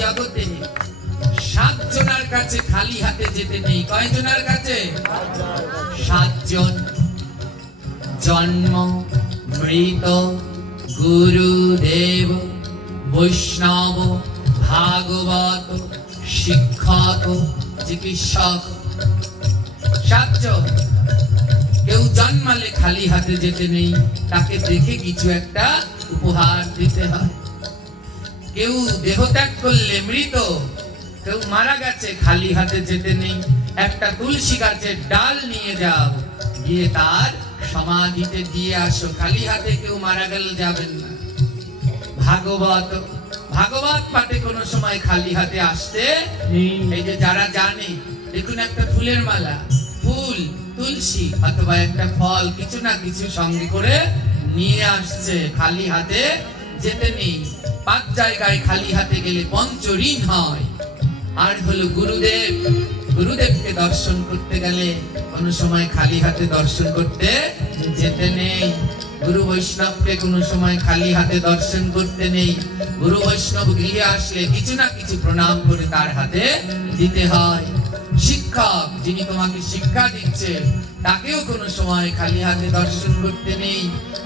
জগতে 7 জনের কাছে খালি হাতে যেতে নেই। কয় জনের কাছে? 7 জন। জন্ম, মৃত, গুরুদেব, বৈষ্ণব, ভাগবত, শিক্ষক, চিকিৎসক, 7 জন। কেউ জন্মালে খালি হাতে যেতে নেই, তাকে দেখে কিছু একটা উপহার দিতে হয়। কেউ দেহত্যাগ করলে মৃত, কেউ মারা গেছে, খালি হাতে যেতে নেই। একটা তুলসী গাছের ডাল নিয়ে যাও, গিয়ে তার সমাধিতে দিয়ে আসো। খালি হাতে কেউ মারা গেলে যাবেন না। ভাগবত, ভাগবত পাঠে কোনো সময় খালি হাতে আসতে নেই। এই যে যারা জানে, দেখুন একটা ফুলের মালা, ফুল, তুলসী অথবা একটা ফল, কিছু না কিছু সঙ্গে করে নিয়ে আসছে। খালি হাতে যেতে নেই। 5 জায়গায় খালি হাতে গেলে পঞ্চঋণ হয়। আর হলো গুরুদেব, গুরুদেবকে দর্শন করতে গেলে কোনো সময় খালি হাতে দর্শন করতে যেতে নেই। গুরু বৈষ্ণবকে কোনো সময় খালি হাতে দর্শন করতে নেই। গুরু বৈষ্ণব গৃহে আসলে কিছু না কিছু প্রণাম করে তার হাতে দিতে হয়। শিক্ষক, যিনি তোমাকে শিক্ষা দিচ্ছে, তাকেও কোনো সময় খালি হাতে দর্শন করতে নেই।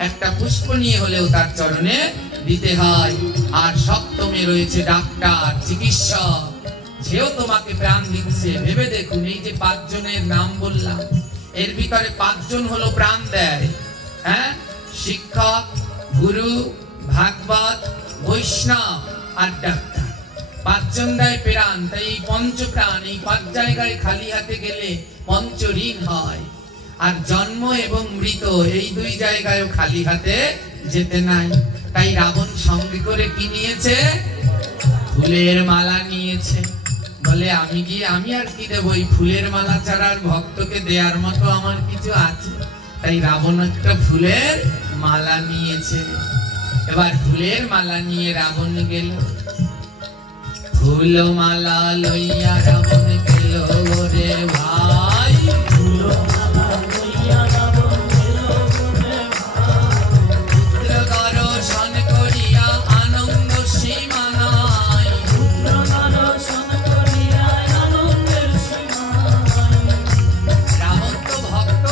একটা পুষ্প নিয়ে হলেও তার চরণে দিতে হয়। আর সপ্তমে রয়েছে ডাক্তার, চিকিৎসক, যেও তোমাকে প্রাণ দিচ্ছে। ভেবে দেখুন, এই যে 5 জনের নাম বললাম, এর ভিতরে 5 জন হলো প্রাণ দেয়। হ্যাঁ, শিক্ষক, গুরু, ভাগবত, বৈষ্ণব আর ডাক্তার, 5 জন দেয় প্রাণ। তাই এই পঞ্চপ্রাণ, এই 5 জায়গায় খালি হাতে গেলে পঞ্চঋণ হয়। আর জন্ম এবং মৃত, এই 2 জায়গায়ও খালি হাতে যেতে নাই। তাই রাবণ সঙ্গে করে কি নিয়েছে? ফুলের মালা নিয়েছে। বলে আমি গিয়ে আমি আর কি দেবো, এই ফুলের মালা ছাড়া আর ভক্তকে দেওয়ার মতো আমার কিছু আছে। তাই রাবণ একটা ফুলের মালা নিয়েছে। এবার ফুলের মালা নিয়ে রাবণ গেল। ফুল মালা লইয়া রাবণ গেল রে ভাই, ফুল মালা লইয়া রাবণ গেল রে ভাই। পুত্র দর্শন করিয়া আনন্দ সীমা নাই, পুত্র দর্শন করিয়া আনন্দের সীমা নাই। রাবণ তো ভক্ত,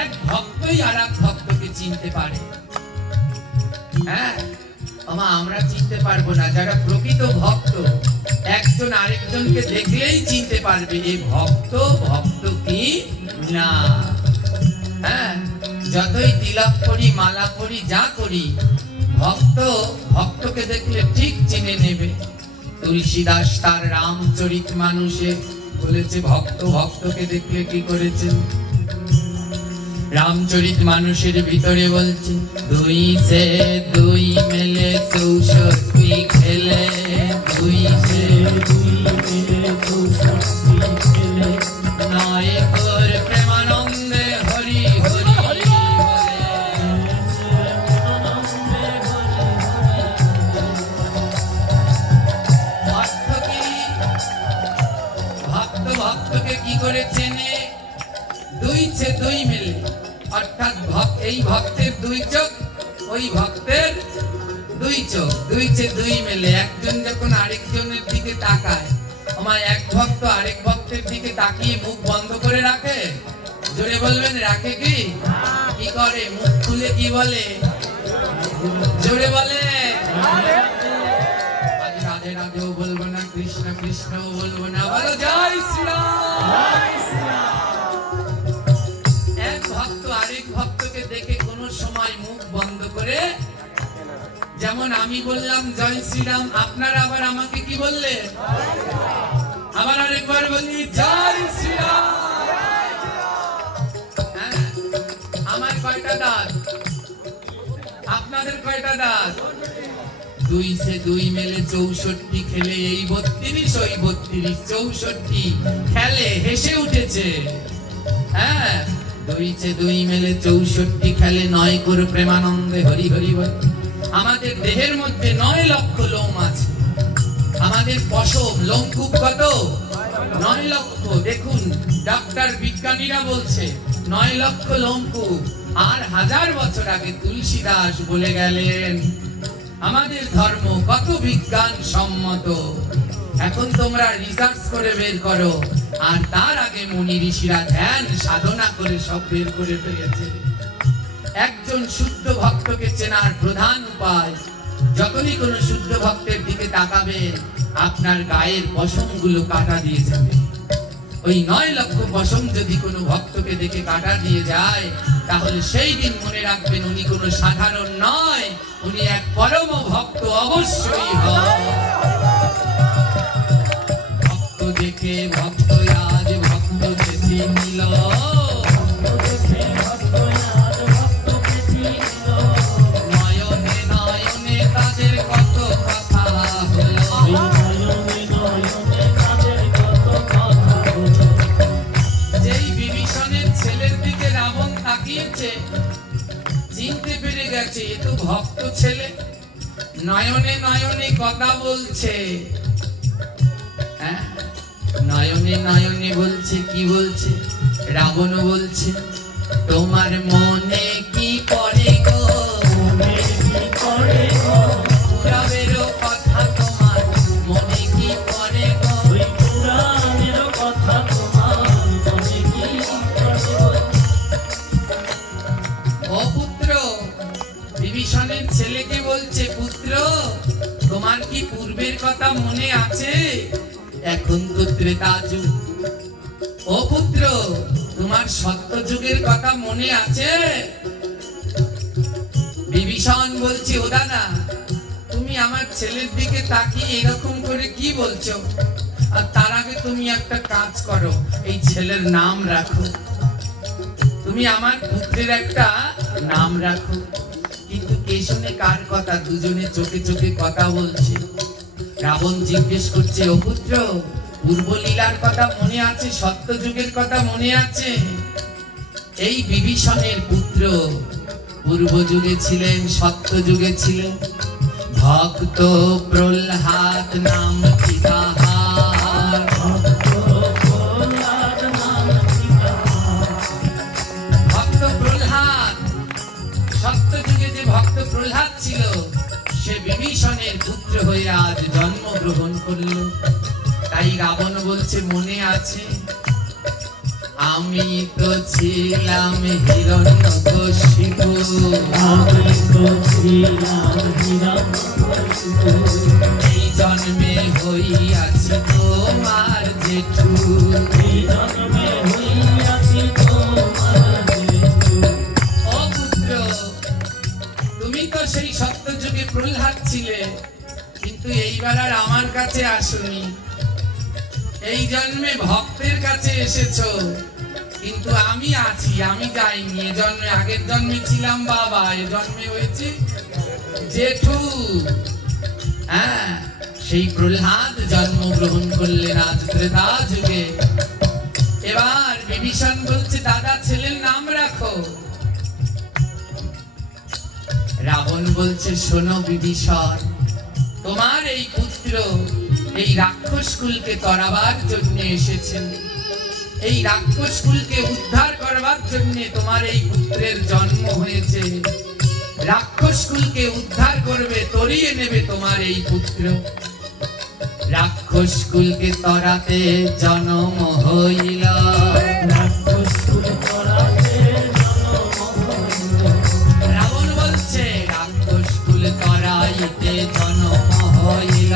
এক ভক্তই আর এক ভক্তকে চিনতে পারে। হ্যাঁ, আমরা চিনতে পারবো না। যারা প্রকৃত ভক্ত, একজন আরেকজনকে দেখলেই চিনতে পারবে এই ভক্ত ভক্ত কি না। হ্যাঁ, যতই তিলক করি, মালা করি, যা করি, ভক্ত ভক্তকে দেখলে ঠিক চিনে নেবে। তুলসীদাস তার রামচরিত মানুষে বলেছে, ভক্ত ভক্তকে দেখলে কি করেছেন। রামচরিত মানুষের ভিতরে বলছে, 2 से 2 মেলে 64 খেলে, 2 से 2 মেলে 64 খেলে, নয় তোর প্রেমানন্দে হরি হরি বলে। অর্থ কি? ভক্ত ভক্তকে কি করে চেনে? 2 से 2 মেলে, অর্থাৎ এই ভক্তের 2 চোখ, ওই ভক্তের 2 চোখ, 2 से 2 মেলে। একজন যখন আরেকজনের দিকে তাকায়, আমার এক ভক্ত আরেক ভক্তের দিকে তাকিয়ে মুখ বন্ধ করে রাখে? জোরে বলবেন, রাখে কি? কি করে? মুখ খুলে কি বলে? জোরে বলে আজ রাধে রাধেও বলবো না, কৃষ্ণ কৃষ্ণও বলবো না, বলো জয় শ্রীরাম। আরেক ভক্তকে দেখে কোন সময় মুখ বন্ধ করে, যেমন আমি বললাম জয় শ্রীরাম, আপনারা আবার আমাকে কি বললেন? আবার আরেকবার বলি জয় শ্রীরাম। আমার কয়টা দাঁত? আপনাদের কয়টা দাঁত? 2 से 2 মেলে 64 খেলে, এই 32 ওই 32, 64 খেলে, হেসে উঠেছে। হ্যাঁ, 2 से 2 মেলে 64 খেলে, নয় করে প্রেমানন্দে হরি হরি বলে। আমাদের দেহের মধ্যে 9 লক্ষ লোম আছে। আমাদের পশম, লোমকূপ কত? 9 লক্ষ। দেখুন, ডাক্তার বিজ্ঞানীরা বলছে 9 লক্ষ লোমকূপ। আর 1000 বছর আগে তুলসীদাস বলে গেলেন, আমাদের ধর্ম কত বিজ্ঞান সম্মত, এখন তোমরা রিসার্চ করে বের করো। আর তার আগে মুনি ঋষিরা ধ্যান সাধনা করে সব বের করে ফেলেছে। একজন শুদ্ধ ভক্তকে চেনার প্রধান উপায়, যখনই কোনো শুদ্ধ ভক্তের দিকে তাকাবেন আপনার গায়ের পশমগুলো কাটা দিয়ে যাবে। ওই 9 লক্ষ পশম যদি কোনো ভক্তকে দেখে কাটা দিয়ে যায়, তাহলে সেই দিন মনে রাখবেন উনি কোনো সাধারণ নয়, উনি এক পরম ভক্ত অবশ্যই হয়। ভক্ত দেখে ভক্ত আজ ভক্তকে চিনিল, নয়নে নয়নে তাদের কত কথা হলো। যেই বিভীষণের ছেলের দিকে রাবণ তাকিয়েছে, চিনতে পেরে গেছে এ তো ভক্ত ছেলে, নয়নে নয়নে কথা বলছে। হ্যাঁ, নয়নে নয়নে বলছে, কি বলছে? রাবণ বলছে, তোমার মনে কি পড়ে গো, পুরাণেরও কথা তোমার মনে কি পড়ে গো, পুরাণেরও কথা তোমার মনে কি পড়ে গো। ও পুত্র, বিভীষণের ছেলেকে বলছে, পুত্র তোমার কি পূর্বের কথা মনে আছে? এখন তো ত্রেতা যুগ। ও পুত্র, তোমার সত্য যুগের কথা মনে আছে? বিভীষণ বলছে, ও দাদা তুমি আমার ছেলের দিকে তাকিয়ে এরকম করে কি বলছো? আর তার আগে তুমি একটা কাজ করো, এই ছেলের নাম রাখো, তুমি আমার পুত্রের একটা নাম রাখো। কিন্তু কে শুনে কার কথা? দুজনে চোখে চোখে কথা বলছে। রাবণ জিজ্ঞেস করছে, ও পুত্র পূর্বলীলার কথা মনে আছে? সত্য যুগের কথা মনে আছে? এই বিভীষণের পুত্র পূর্ব যুগে ছিলেন, সত্য যুগে ছিলেন। ভক্ত প্রহ্লাদ নাম কি তাহার, ভক্ত প্রহ্লাদ, সত্য যুগে যে ভক্ত প্রহ্লাদ ছিল সে বিভীষণের পুত্র হয়ে আজ জন্মগ্রহণ করল। তাই রাবণ বলছে, মনে আছে? আমি তো ছিলাম হিরণ্যকশিপু, এই জন্মে হইয়াছি তোমার জেঠু, ও পুত্র তুমি তো সেই সত্য যুগে প্রহ্লাদ ছিলে, কিন্তু এইবার আর আমার কাছে আসুনি, এই জন্মে ভক্তের কাছে এসেছো। কিন্তু আমি আছি, আমি যাইনি। এ জন্মে, আগের জন্মে ছিলাম বাবা, এ জন্মে হয়েছে জেঠু। হ্যাঁ, সেই প্রহ্লাদ জন্মগ্রহণ করলেন আজ ত্রেতা যুগে। এবার বিভীষণ বলছে, দাদা ছেলের নাম রাখো। রাবণ বলছে, শোনো বিভীষণ, তোমার এই পুত্র এই রাক্ষস কুলকে তরাবার জন্য এসেছেন, এই রাক্ষস কুলকে উদ্ধার করবার জন্য তোমার এই পুত্রের জন্ম হয়েছে। রাক্ষস কুলকে উদ্ধার করবে, তরিয়ে নেবে তোমার এই পুত্র। রাক্ষস কুলকে তরাতে জন্ম হইল, রাবণ বলছে রাক্ষস কুল তরাইতে জন্ম হইল,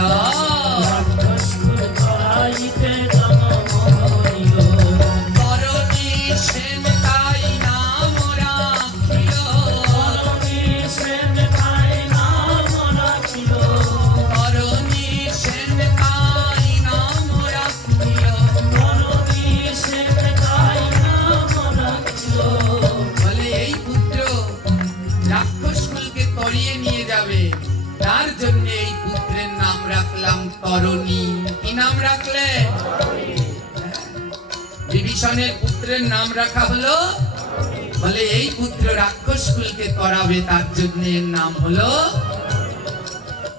তার জন্য এই পুত্রের নাম রাখলাম তরণী। কি নাম রাখলে? বিভীষণের পুত্রের নাম রাখা হলো, বলে এই পুত্র রাক্ষস কুলকে তরাবে, তার জন্য এর নাম হলো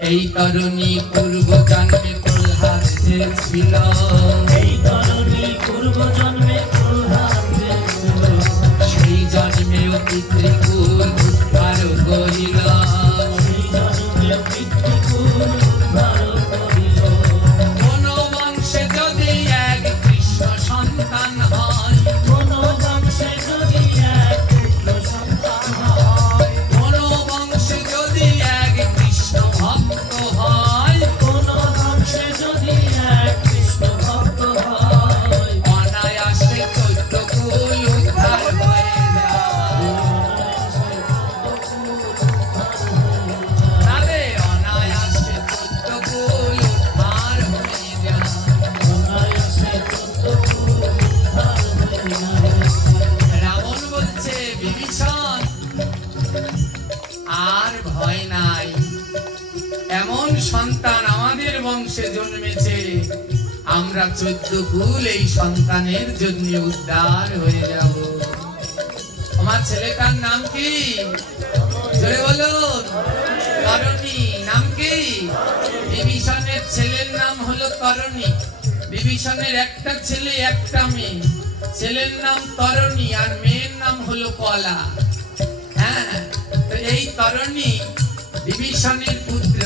এই তরণী। পূর্ব জন্মে প্রহ্লাদ যে ছিল, এই তরণী পূর্ব জন্মে প্রহ্লাদ যে ছিল, সেই জন্মে পিতৃকুল উদ্ধার করিল, সেই জন্মে সন্তান আমাদের বংশে জন্মেছে, আমরা 14 কুল এই সন্তানের জন্য উদ্ধার হয়ে যাব। আমার ছেলেটার নাম কি? জোরে বলুন। তরণী। নাম কি? বিভীষণের ছেলের নাম হলো তরণী। বিভীষণের একটা ছেলে একটা মেয়ে, ছেলের নাম তরণী আর মেয়ের নাম হলো কলা। হ্যাঁ, তো এই তরণী বিভীষণের পুত্র।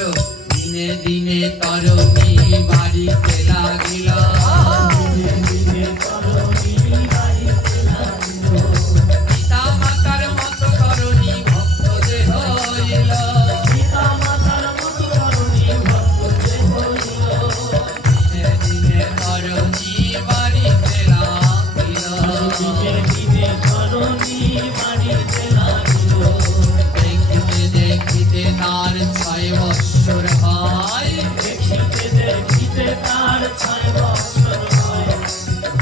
দিনে দিনে তরণী বাড়িতে লাগিল, পিতা মাতার মতো তরণী ভক্ত যে হইল। দিনে দিনে তরণী বাড়িতে লাগিল, দেখিতে দেখিতে তার 6 বৎসর হয়,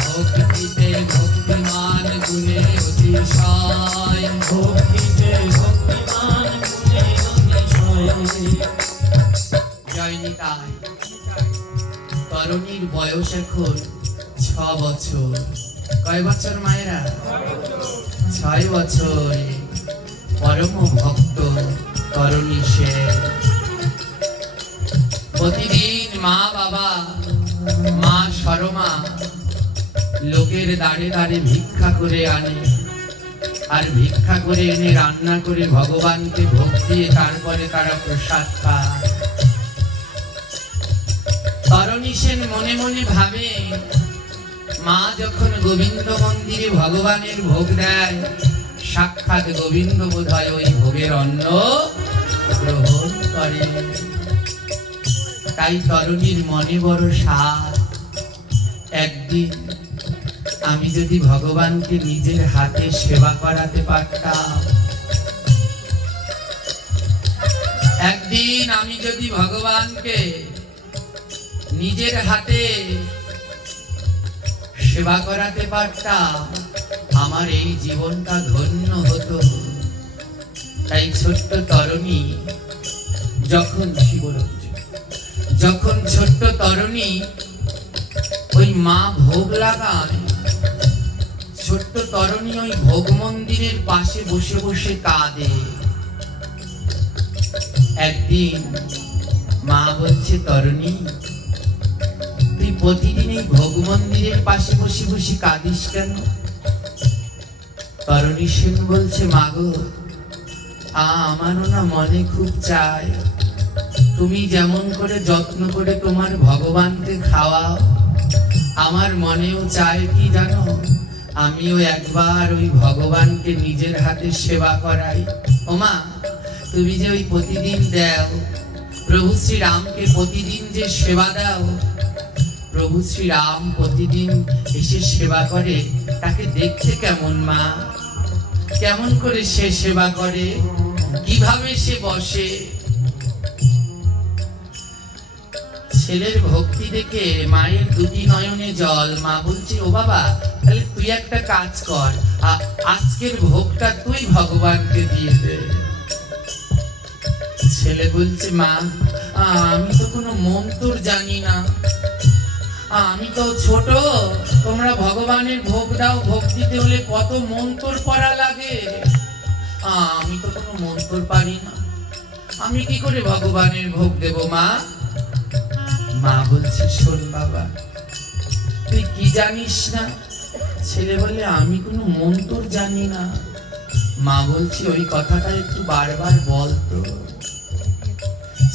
ভক্তিতে ভক্তিমান গুণে অতিশয়। জয় নিতাই। তরুণীর বয়স এখন 6 বছর। কয় বছর মায়েরা? 6 বছর। পরম ভক্ত তরুণী সে। প্রতিদিন মা বাবা, মা শর্মা লোকের দাঁড়ে দাঁড়ে ভিক্ষা করে আনে, আর ভিক্ষা করে এনে রান্না করে ভগবানকে ভোগ দিয়ে তারপরে তারা প্রসাদ পায়। তরণী সেন মনে মনে ভাবে, মা যখন গোবিন্দ মন্দিরে ভগবানের ভোগ দেয়, সাক্ষাৎ গোবিন্দ বোধহয় ওই ভোগের অন্ন গ্রহণ করে। তাই তরুণীর মনে বড় সাধ, একদিন আমি যদি ভগবানকে নিজের হাতে সেবা করাতে পারতাম, একদিন আমি যদি ভগবানকে নিজের হাতে সেবা করাতে পারতাম, আমার এই জীবনটা ধন্য হতো। তাই ছোট্ট তরুণী যখন ছোট্ট তরুণী ওই মা ভোগ লাগায়, ছোট্ট তরুণী ওই ভোগ মন্দিরের পাশে বসে বসে কাঁদে। একদিন মা বলছে, তরুণী তুই প্রতিদিন এই ভোগ মন্দিরের পাশে বসে বসে কাঁদিস কেন? তরুণী সেন বলছে, মাগো আমারও না মনে খুব চায় তুমি যেমন করে যত্ন করে তোমার ভগবানকে খাওয়াও, আমার মনেও চায় কি জানো, আমিও একবার ওই ভগবানকে নিজের হাতে সেবা করাই। ওমা তুমি যে ওই প্রতিদিন দাও, প্রভু শ্রীরামকে প্রতিদিন যে সেবা দাও, প্রভু শ্রীরাম প্রতিদিন এসে সেবা করে, তাকে দেখতে কেমন মা? কেমন করে সে সেবা করে, কিভাবে সে বসে? ছেলের ভক্তি দেখে মায়ের দুটি নয়নে জল। মা বলছে, ও বাবা তাহলে তুই একটা কাজ কর, আজকের ভোগটা তুই ভগবানকে দিয়ে দে। ছেলে বলছে, মা আমি তো কোনো মন্ত্র জানি না, আমি তো ছোট, তোমরা ভগবানের ভোগ দাও, ভোগ দিতে হলে কত মন্ত্র পড়া লাগে, আমি তো কোনো মন্ত্র পারি না, আমি কি করে ভগবানের ভোগ দেব মা? মা বলছে, শোন বাবা তুই কি জানিস না? ছেলে বলে, আমি কোনো মন্ত্র জানি না। মা বলছে, ওই কথাটা একটু বারবার বলতো।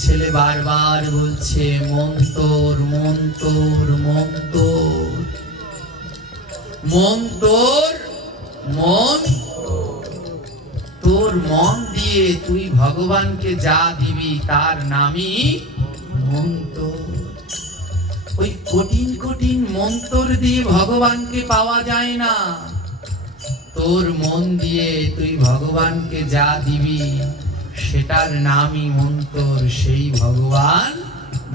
ছেলে বারবার বলছে, মন্তর মন্তর মন্তর মন্তর মন। তোর মন দিয়ে তুই ভগবানকে যা দিবি তার নামই মন্তর। ওই কঠিন কঠিন মন্তর দিয়ে ভগবানকে পাওয়া যায় না, তোর মন দিয়ে তুই ভগবানকে যা দিবি সেটার নামই মন্তর, সেই ভগবান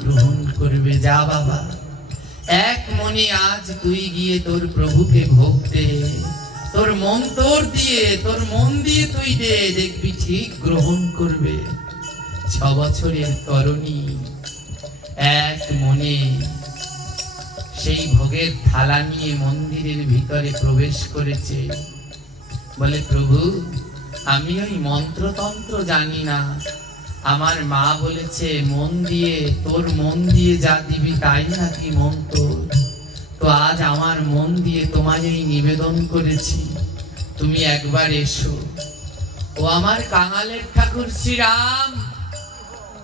গ্রহণ করবে। যা বাবা এক মনে আজ তুই গিয়ে তোর প্রভুকে ভোগ দে, তোর মন্তর দিয়ে তোর মন দিয়ে তুই দে, দেখবি ঠিক গ্রহণ করবে। 6 বছরের তরুণী এক মনে সেই ভোগের থালা নিয়ে মন্দিরের ভিতরে প্রবেশ করেছে। বলে, প্রভু, আমি ওই মন্ত্রতন্ত্র জানি না, আমার মা বলেছে মন দিয়ে, তোর মন দিয়ে যা দিবি তাই নাকি মন তোর। তো আজ আমার মন দিয়ে তোমায় এই নিবেদন করেছি, তুমি একবার এসো। ও আমার কাঙালের ঠাকুর শ্রীরাম,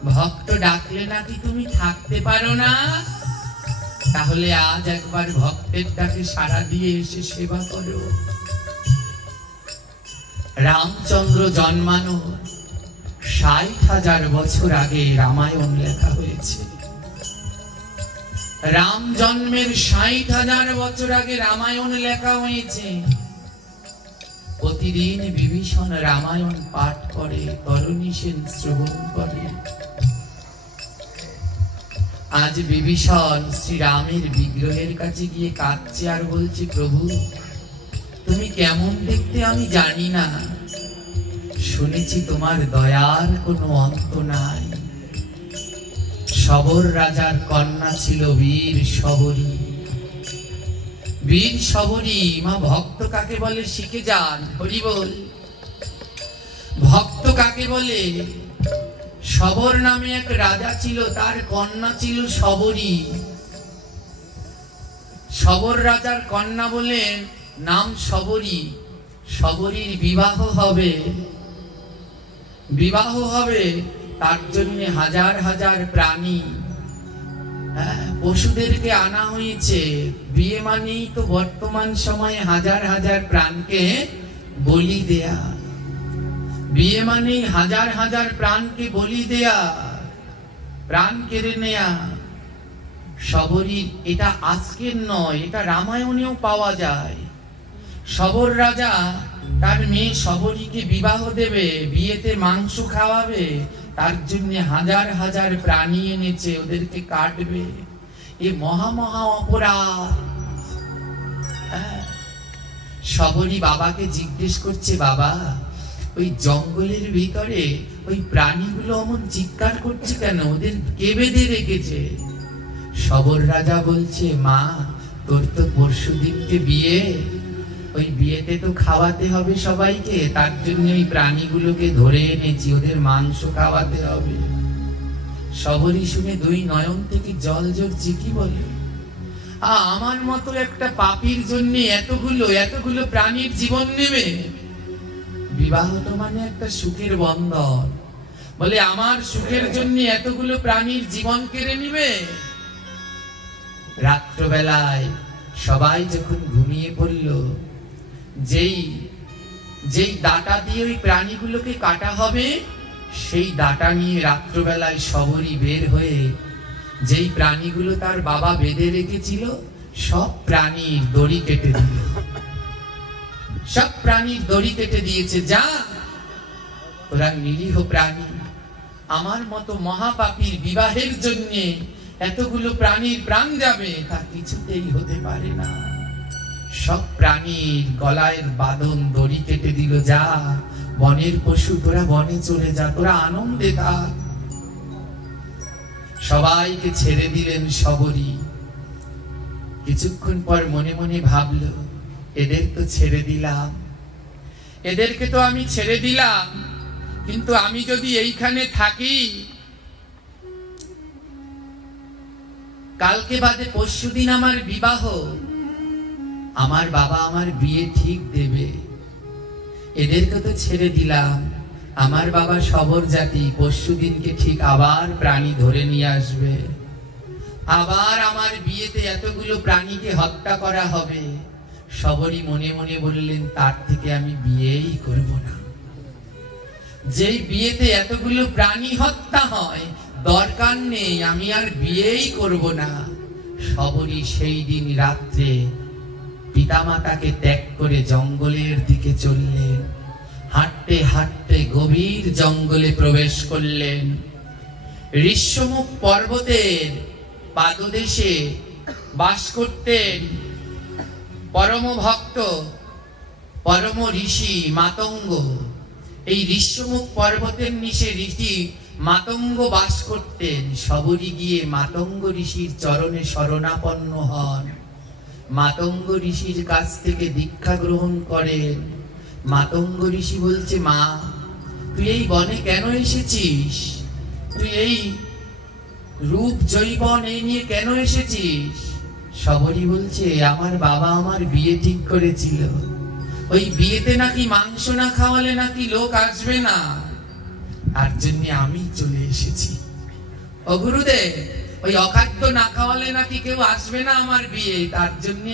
ভক্ত ডাকলে নাকি তুমি থাকতে পারো না? তাহলে আজ একবার ভক্তের ডাকে সাড়া দিয়ে এসে সেবা করো। রামচন্দ্র জন্মানো ৬০,০০০ বছর আগে রামায়ণ লেখা হয়েছে। রাম জন্মের ৬০,০০০ বছর আগে রামায়ণ লেখা হয়েছে। প্রতিদিন বিভীষণ রামায়ণ পাঠ করে, তরুণী সেন শ্রবণ করে। আজ বিভীষণ শ্রীরামের বিগ্রহের কাছে গিয়ে কাঁদছে আর বলছে, প্রভু, তুমি কেমন দেখতে আমি জানি না, শুনেছি তোমার দয়ার কোনো অন্ত নাই। শবর রাজার কন্যা ছিল বীর শবরী। বীর শবরী মা ভক্ত কাকে বলে শিখে যান, হরি বল। ভক্ত কাকে বলে? শবর নামে এক রাজা ছিল, তার কন্যা ছিল শবরী। শবর রাজার কন্যা বলে নাম শবরী। শবরীর বিবাহ হবে, বিবাহ হবে, তার জন্য হাজার হাজার প্রাণী, পশুদেরকে আনা হয়েছে। বিয়ে মানেই তো বর্তমান সময়ে হাজার হাজার প্রাণকে বলি দেয়া। বিয়ে মানেই হাজার হাজার প্রাণকে বলি দেয়া, প্রাণ কেড়ে নেয়া। শবরী এটা আজকের নয়, এটা রামায়ণেও পাওয়া যায়। শবর রাজা তার মেয়ে শবরীকে বিবাহ দেবে, বিয়েতে মাংস খাওয়াবে, তার জন্য হাজার হাজার প্রাণী এনেছে, ওদেরকে কাটবে। এ মহা মহা অপরাধ। শবরী বাবাকে জিজ্ঞেস করছে, বাবা, ওই জঙ্গলের ভিতরে ওই প্রাণীগুলো অমন চিৎকার করছে কেন, ওদের কে বেঁধে রেখেছে? শবর রাজা বলছে, মা, তোর তো পরশুদিনকে বিয়ে, ওই বিয়েতে তো খাওয়াতে হবে সবাইকে, তার জন্য ওই প্রাণীগুলোকে ধরে এনেছি, ওদের মাংস খাওয়াতে হবে। শবরী শুনে দুই নয়ন থেকে জল ঝরছে। কি বলে, আমার মতো একটা পাপীর জন্য এতগুলো প্রাণীর জীবন নেবে? বিবাহ তো মানে একটা সুখের বন্ধন, বলে আমার সুখের জন্য এতগুলো প্রাণীর জীবন কেড়ে নিবে? রাত্রবেলায় সবাই যখন ঘুমিয়ে পড়ল, যেই দাঁটা দিয়ে ওই প্রাণীগুলোকে কাটা হবে, সেই দাঁটা নিয়ে রাত্রবেলায় শবরী বের হয়ে যেই প্রাণীগুলো তার বাবা বেঁধে রেখেছিল সব প্রাণীর দড়ি কেটে দিল। সব প্রাণীর দড়ি কেটে দিয়েছে। যা, ওরা নিরীহ প্রাণী, আমার মতো মহাপাপীর বিবাহের জন্য এতগুলো প্রাণীর প্রাণ যাবে, তা কিছুতেই হতে পারে না। সব প্রাণীর গলায় বাঁধন দড়ি কেটে দিল। যা, বনের পশু, তোরা বনে চলে যা, তোরা আনন্দে থাক। সবাইকে ছেড়ে দিলেন শবরী। কিছুক্ষণ পর মনে মনে ভাবলো, এদের তো ছেড়ে দিলাম, এদেরকে তো আমি ছেড়ে দিলাম, কিন্তু আমি যদি এইখানে থাকি, কালকে বাদে পরশুদিন আমার বিবাহ, আমার বাবা আমার বিয়ে ঠিক দেবে। এদেরকে তো ছেড়ে দিলাম, আমার বাবা শবর জাতি, পরশুদিনকে ঠিক আবার প্রাণী ধরে নিয়ে আসবে, আবার আমার বিয়েতে এতগুলো প্রাণীকে হত্যা করা হবে। শবরী মনে মনে বললেন, তার থেকে আমি বিয়েই করব না। যেই বিয়েতে এতগুলো প্রাণী হত্যা হয়, দরকার নেই, আমি আর বিয়েই করব না। শবরী সেই দিন রাত্রে পিতামাতাকে ত্যাগ করে জঙ্গলের দিকে চললেন। হাঁটতে হাঁটতে গভীর জঙ্গলে প্রবেশ করলেন। ঋষ্যমুখ পর্বতের পাদদেশে বাস করতেন পরম ভক্ত, পরম ঋষি মাতঙ্গ। এই ঋষ্যমুখ পর্বতের নিচে মাতঙ্গ বাস করতেন। শবরী গিয়ে মাতঙ্গ ঋষির চরণে শরণাপন্ন হন, মাতঙ্গ ঋষির কাছ থেকে দীক্ষা গ্রহণ করেন। মাতঙ্গ ঋষি বলছে, মা তুই এই বনে কেন এসেছিস? তুই এই রূপ জৈবন এই নিয়ে কেন এসেছিস? শবরী বলছে, আমার বাবা আমার বিয়ে ঠিক করেছিল, ওই বিয়েতে নাকি মাংস না খাওয়ালে নাকি লোক আসবে না, তার জন্য আমি চলে এসেছি। ও গুরুদেব, ওই অখাদ্য না খাওয়ালে নাকি কেউ আসবে না আমার বিয়ে, তার জন্য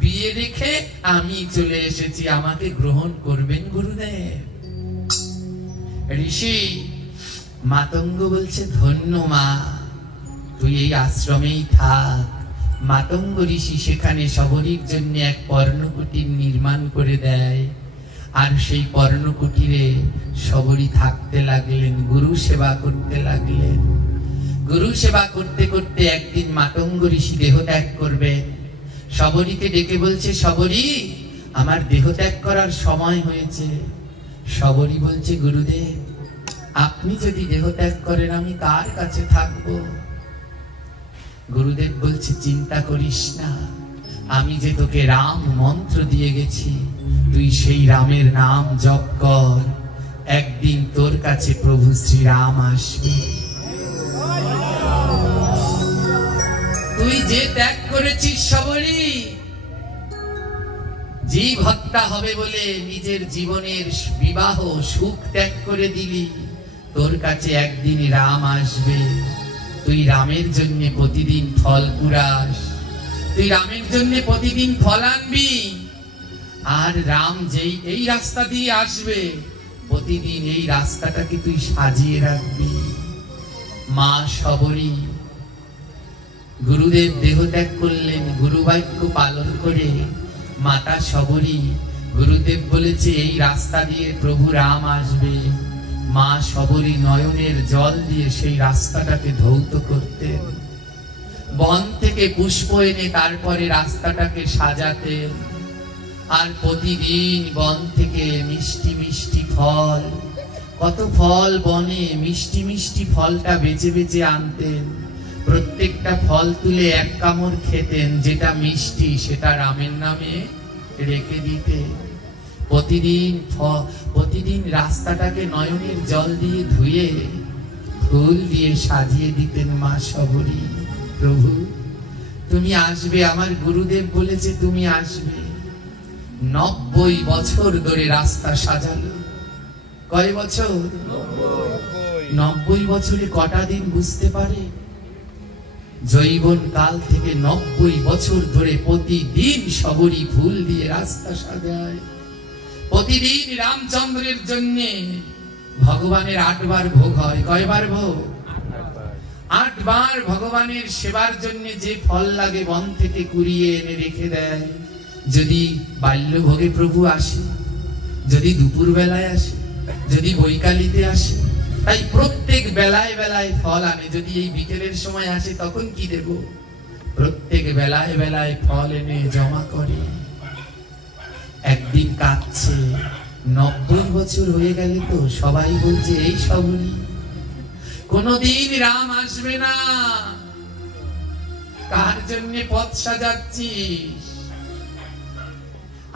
বিয়ে রেখে আমি চলে এসেছি, আমাকে গ্রহণ করবেন গুরুদেব? ঋষি মাতঙ্গ বলছে, ধন্য মা, তুই এই আশ্রমেই থাক। মাতঙ্গ ঋষি সেখানে শবরীর জন্য এক পর্ণকুটির নির্মাণ করে দেয়, আর সেই পর্ণকুটিরে শবরী থাকতে লাগলেন, গুরু সেবা করতে লাগলেন। গুরু সেবা করতে করতে একদিন মাতঙ্গ ঋষি দেহ ত্যাগ করবেন। শবরীকে ডেকে বলছে, শবরী আমার দেহ ত্যাগ করার সময় হয়েছে। শবরী বলছে, গুরুদেব আপনি যদি দেহ ত্যাগ করেন আমি কার কাছে থাকবো? গুরুদেব বলছে, চিন্তা করিস না, আমি যে তোকে রাম মন্ত্র দিয়ে গেছি, তুই সেই রামের নাম জপ কর, একদিন তোর কাছে প্রভু শ্রীরাম আসবে। তুই যে ত্যাগ করেছিস শবরী, জীব হত্যা হবে বলে নিজের জীবনের বিবাহ সুখ ত্যাগ করে দিলি, তোর কাছে একদিন রাম আসবে। তুই রামের জন্য প্রতিদিন ফল কুড়াস, তুই রামের জন্য প্রতিদিন ফল আনবি, আর রাম যেই এই রাস্তা দিয়ে আসবে প্রতিদিন এই রাস্তাটাকে তুই সাজিয়ে রাখবি। মা শবরী, গুরুদেব দেহ ত্যাগ করলেন, গুরু বাক্য পালন করে মাতা শবরী, গুরুদেব বলেছে এই রাস্তা দিয়ে প্রভু রাম আসবে, মা শবরী নয়নের জল দিয়ে সেই রাস্তাটাকে ধৌত করতেন। বন থেকে পুষ্প এনে তারপরে রাস্তাটাকে সাজাতেন, আর প্রতিদিন বন থেকে মিষ্টি মিষ্টি ফল, কত ফল বনে, মিষ্টি মিষ্টি ফলটা বেছে বেছে আনতেন। প্রত্যেকটা ফল তুলে এক কামড় খেতেন, যেটা মিষ্টি সেটা রামের নামে রেখে দিতেন। প্রতিদিন রাস্তাটাকে নয়নের জল দিয়ে ধুয়ে ফুল দিয়ে সাজিয়ে দিতেন মা শবরী। প্রভু তুমি আসবে, আমার গুরুদেব বলেছে তুমি আসবে। 90 বছর ধরে রাস্তা সাজালো। কয় বছর? 90 বছরে কটা দিন বুঝতে পারে? জৈবন কাল থেকে 90 বছর ধরে প্রতিদিন শবরী ফুল দিয়ে রাস্তা সাজায়। প্রতিদিন রামচন্দ্রের জন্য ভগবানের 8 বার ভোগ হয়। কয়বার ভোগ? 8 বার ভগবানের সেবার জন্য যে ফল লাগে বন থেকে কুড়িয়ে এনে রেখে দেয়। যদি বাল্য ভোগে প্রভু আসে, যদি দুপুর বেলায় আসে, যদি বৈকালিতে আসে, তাই প্রত্যেক বেলায় বেলায় ফল আনে। যদি এই বিকেলের সময় আসে তখন কি দেব? প্রত্যেক বেলায় বেলায় ফল এনে জমা করে। একদিন কাঁদছে, 90 বছর হয়ে গেলে তো সবাই বলছে এই শবরী কোনদিন রাম আসবে না, কার জন্য পথ সাজাচ্ছিস?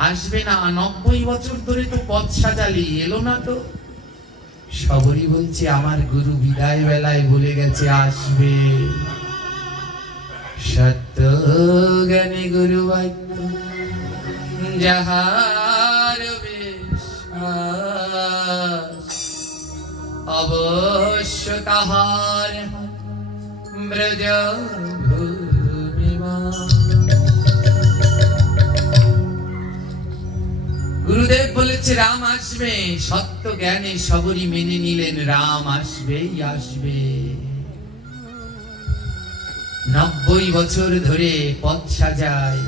আসবে না। 90 বছর ধরে তো পথ সাজালি, এলো না তো। শবরী বলছে আমার গুরু বিদায় বেলায় বলে গেছে আসবে। সত্য জ্ঞানী গুরু বাক্য যাহার বিশ্বাস, অবশ্য তাহার ব্রজ গুরুদেব বলেছে রাম আসবে। সত্য জ্ঞানে শবরী মেনে নিলেন রাম আসবেই আসবে। 90 বছর ধরে পথ সাজায়।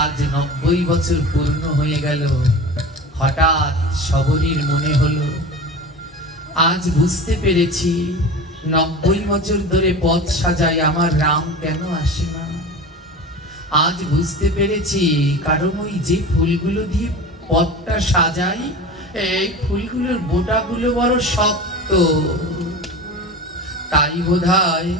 আজ 90 বছর পূর্ণ হয়ে গেল। হঠাৎ শবরীর মনে হলো আজ বুঝতে পেরেছি 90 বছর ধরে পথ সাজায়, আমার রাম কেন আসে না। আজ বুঝতে পেরেছি কারণ ওই যে ফুলগুলো দিয়ে পথটা সাজাই, এই ফুলগুলোর বোটাগুলো বড় শক্ত। তাই বোধহয়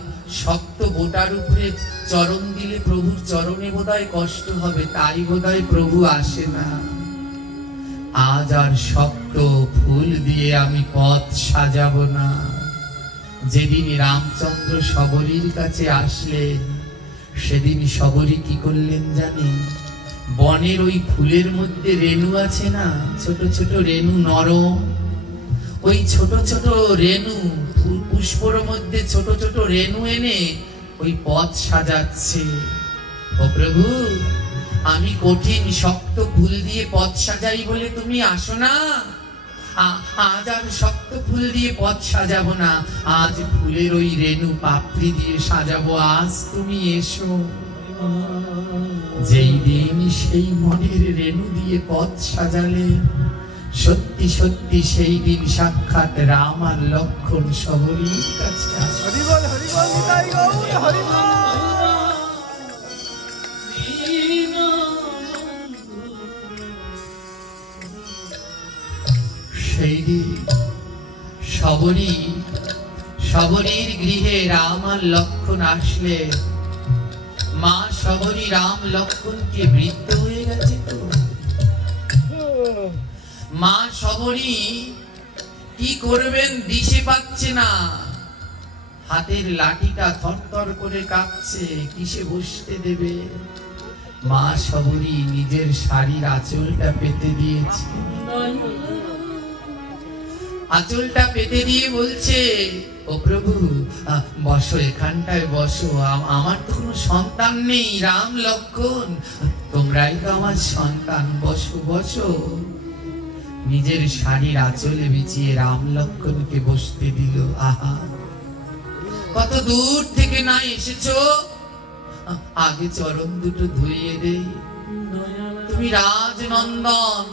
শক্ত বোটার উপরে চরণ দিলে প্রভুর চরণে বোধহয় কষ্ট হবে, তাই বোধহয় প্রভু আসে না। আজ আর শক্ত ফুল দিয়ে আমি পথ সাজাবো না। যেদিন রামচন্দ্র শবরীর কাছে আসলেন, সেদিন শবরী কি করলেন জানেন? বনের ওই ফুলের মধ্যে রেণু আছে না, ছোট ছোট রেণু, নরম, ওই ছোট ছোট রেণু, পুষ্পর মধ্যে ছোট ছোট রেণু এনে ওই পথ সাজাচ্ছে। ও প্রভু, আমি কঠিন শক্ত ফুল দিয়ে পথ সাজাই বলে তুমি আসো না? আজ আর শক্ত ফুল দিয়ে পথ সাজাবো না, আজ ফুলের ওই রেণু পাপড়ি দিয়ে সাজাবো। আজ তুমি এসো। যেই দিন সেই মনের রেণু দিয়ে পথ সাজালে, সত্যি সত্যি সেই দিন সাক্ষাৎ রাম আর লক্ষ্মণ শবরীর কাছে আসে। সেই দিন শবরীর গৃহে রাম আর লক্ষ্মণ আসলে। মা শবরী রাম লক্ষ্মণকে বৃদ্ধ হয়ে গেছে তো। মা শবরী কি করবেন দিশে পাচ্ছে না, হাতের লাঠিটা থরথর করে কাঁপছে, কিসে বসতে দেবে। মা শবরী নিজের শাড়ির আঁচলটা পেতে দিয়েছে, আঁচলটা পেতে দিয়ে বলছে, ও প্রভু বসো, এখানটায় বসো, আমার তো কোনো সন্তান নেই, রাম লক্ষ্মণ তোমরাই তো আমার সন্তান, বসো বসো। নিজের শাড়ির আঁচলে বিছিয়ে রাম লক্ষ্মণকে বসতে দিল। আহা, কত দূর থেকে না এসেছো, আগে চরণ দুটো ধুইয়ে দে। তুমি রাজনন্দন,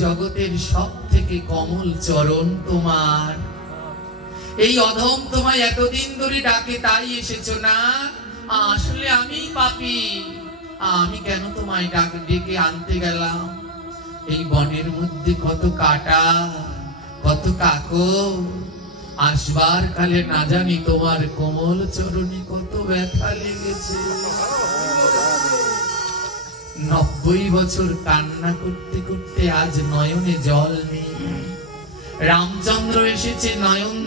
জগতের সব থেকে কমল চরণ তোমার। এই অধম তোমায় এতদিন ধরে ডাকে, তাই এসেছো না? আসলে আমি পাপী, আমি কেন তোমায় ডেকে আনতে গেলাম? এই বনের মধ্যে কত কাটা, কত কাকর, আসবার কালে না জানি তোমার কোমল চরণে কত ব্যথা লেগেছে। 90 বছর কান্না করতে করতে আজ নয়নে জল নেই। রামচন্দ্র এসেছে নয়ন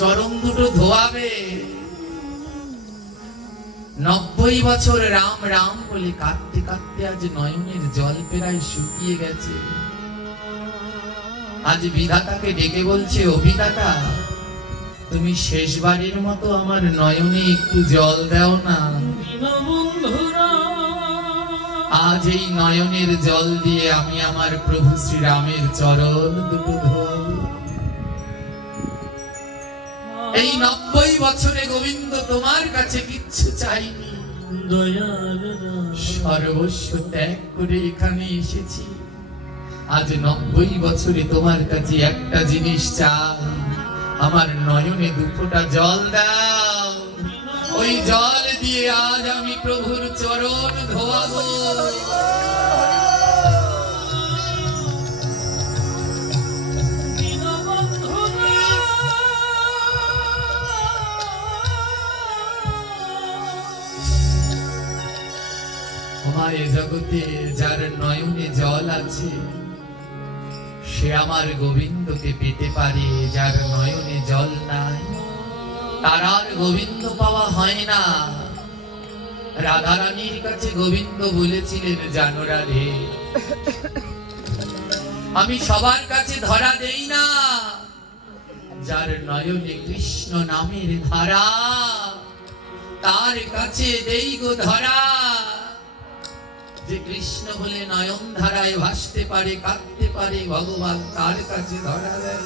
চরণ দুটো ধোয়াবে। 90 বছর রাম রাম বলে কাঁদতে কাঁদতে আজ নয়নের জল প্রায় শুকিয়ে গেছে। আজ বিধাতাকে ডেকে বলছে, ও বিধাতা, তুমি শেষবারের মতো আমার নয়নে একটু জল দাও না। আজ এই নয়নের জল দিয়ে আমি আমার প্রভু শ্রীরামের চরণ দুটো ধোয়াবো। এই 90 বছরে গোবিন্দ তোমার কাছে কিচ্ছু চাইনি, সর্বস্ব ত্যাগ করে এখানে এসেছি। আজ 90 বছরে তোমার কাছে একটা জিনিস চাই, আমার নয়নে দুফোঁটা জল দাও। ওই জল দিয়ে আজ আমি প্রভুর চরণ ধোয়াবো। এ জগতে যার নয়নে জল আছে, সে আমার গোবিন্দকে পেতে পারে। যার নয়নে জল নাই, তার আর গোবিন্দ পাওয়া হয় না। রাধারানীর কাছে গোবিন্দ বলেছিলেন, জানো রে, আমি সবার কাছে ধরা দেই না, যার নয়নে কৃষ্ণ নামের ধারা, তার কাছে দেই গো ধরা। যে কৃষ্ণ বলে নয়ন ধারায় ভাসতে পারে, কাঁদতে পারে, ভগবান তার কাছে ধরা দেয়।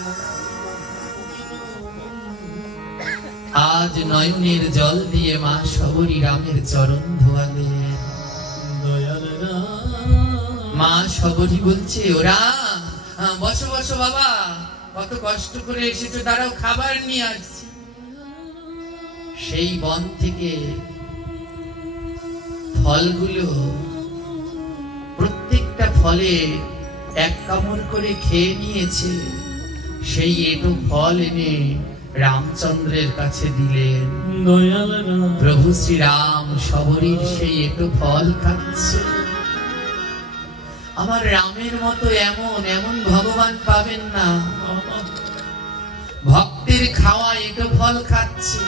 আজ নয়নের জল দিয়ে মা শবরী রামের চরণ ধোয়ালেন। মা শবরী বলছে, ওরা বসো বসো বাবা, কত কষ্ট করে এসেছো, দাঁড়াও খাবার নিয়ে আসছি। সেই বন থেকে ফলগুলো, প্রত্যেকটা ফলে এক কামড় করে খেয়ে নিয়েছে। সেই এটো ফল এনে রামচন্দ্রের কাছে দিলেন। প্রভু শ্রীরাম শবরীর সেই এটো ফল খাচ্ছে। আমার রামের মতো এমন এমন ভগবান পাবেন না। ভক্তের খাওয়া এটো ফল খাচ্ছে।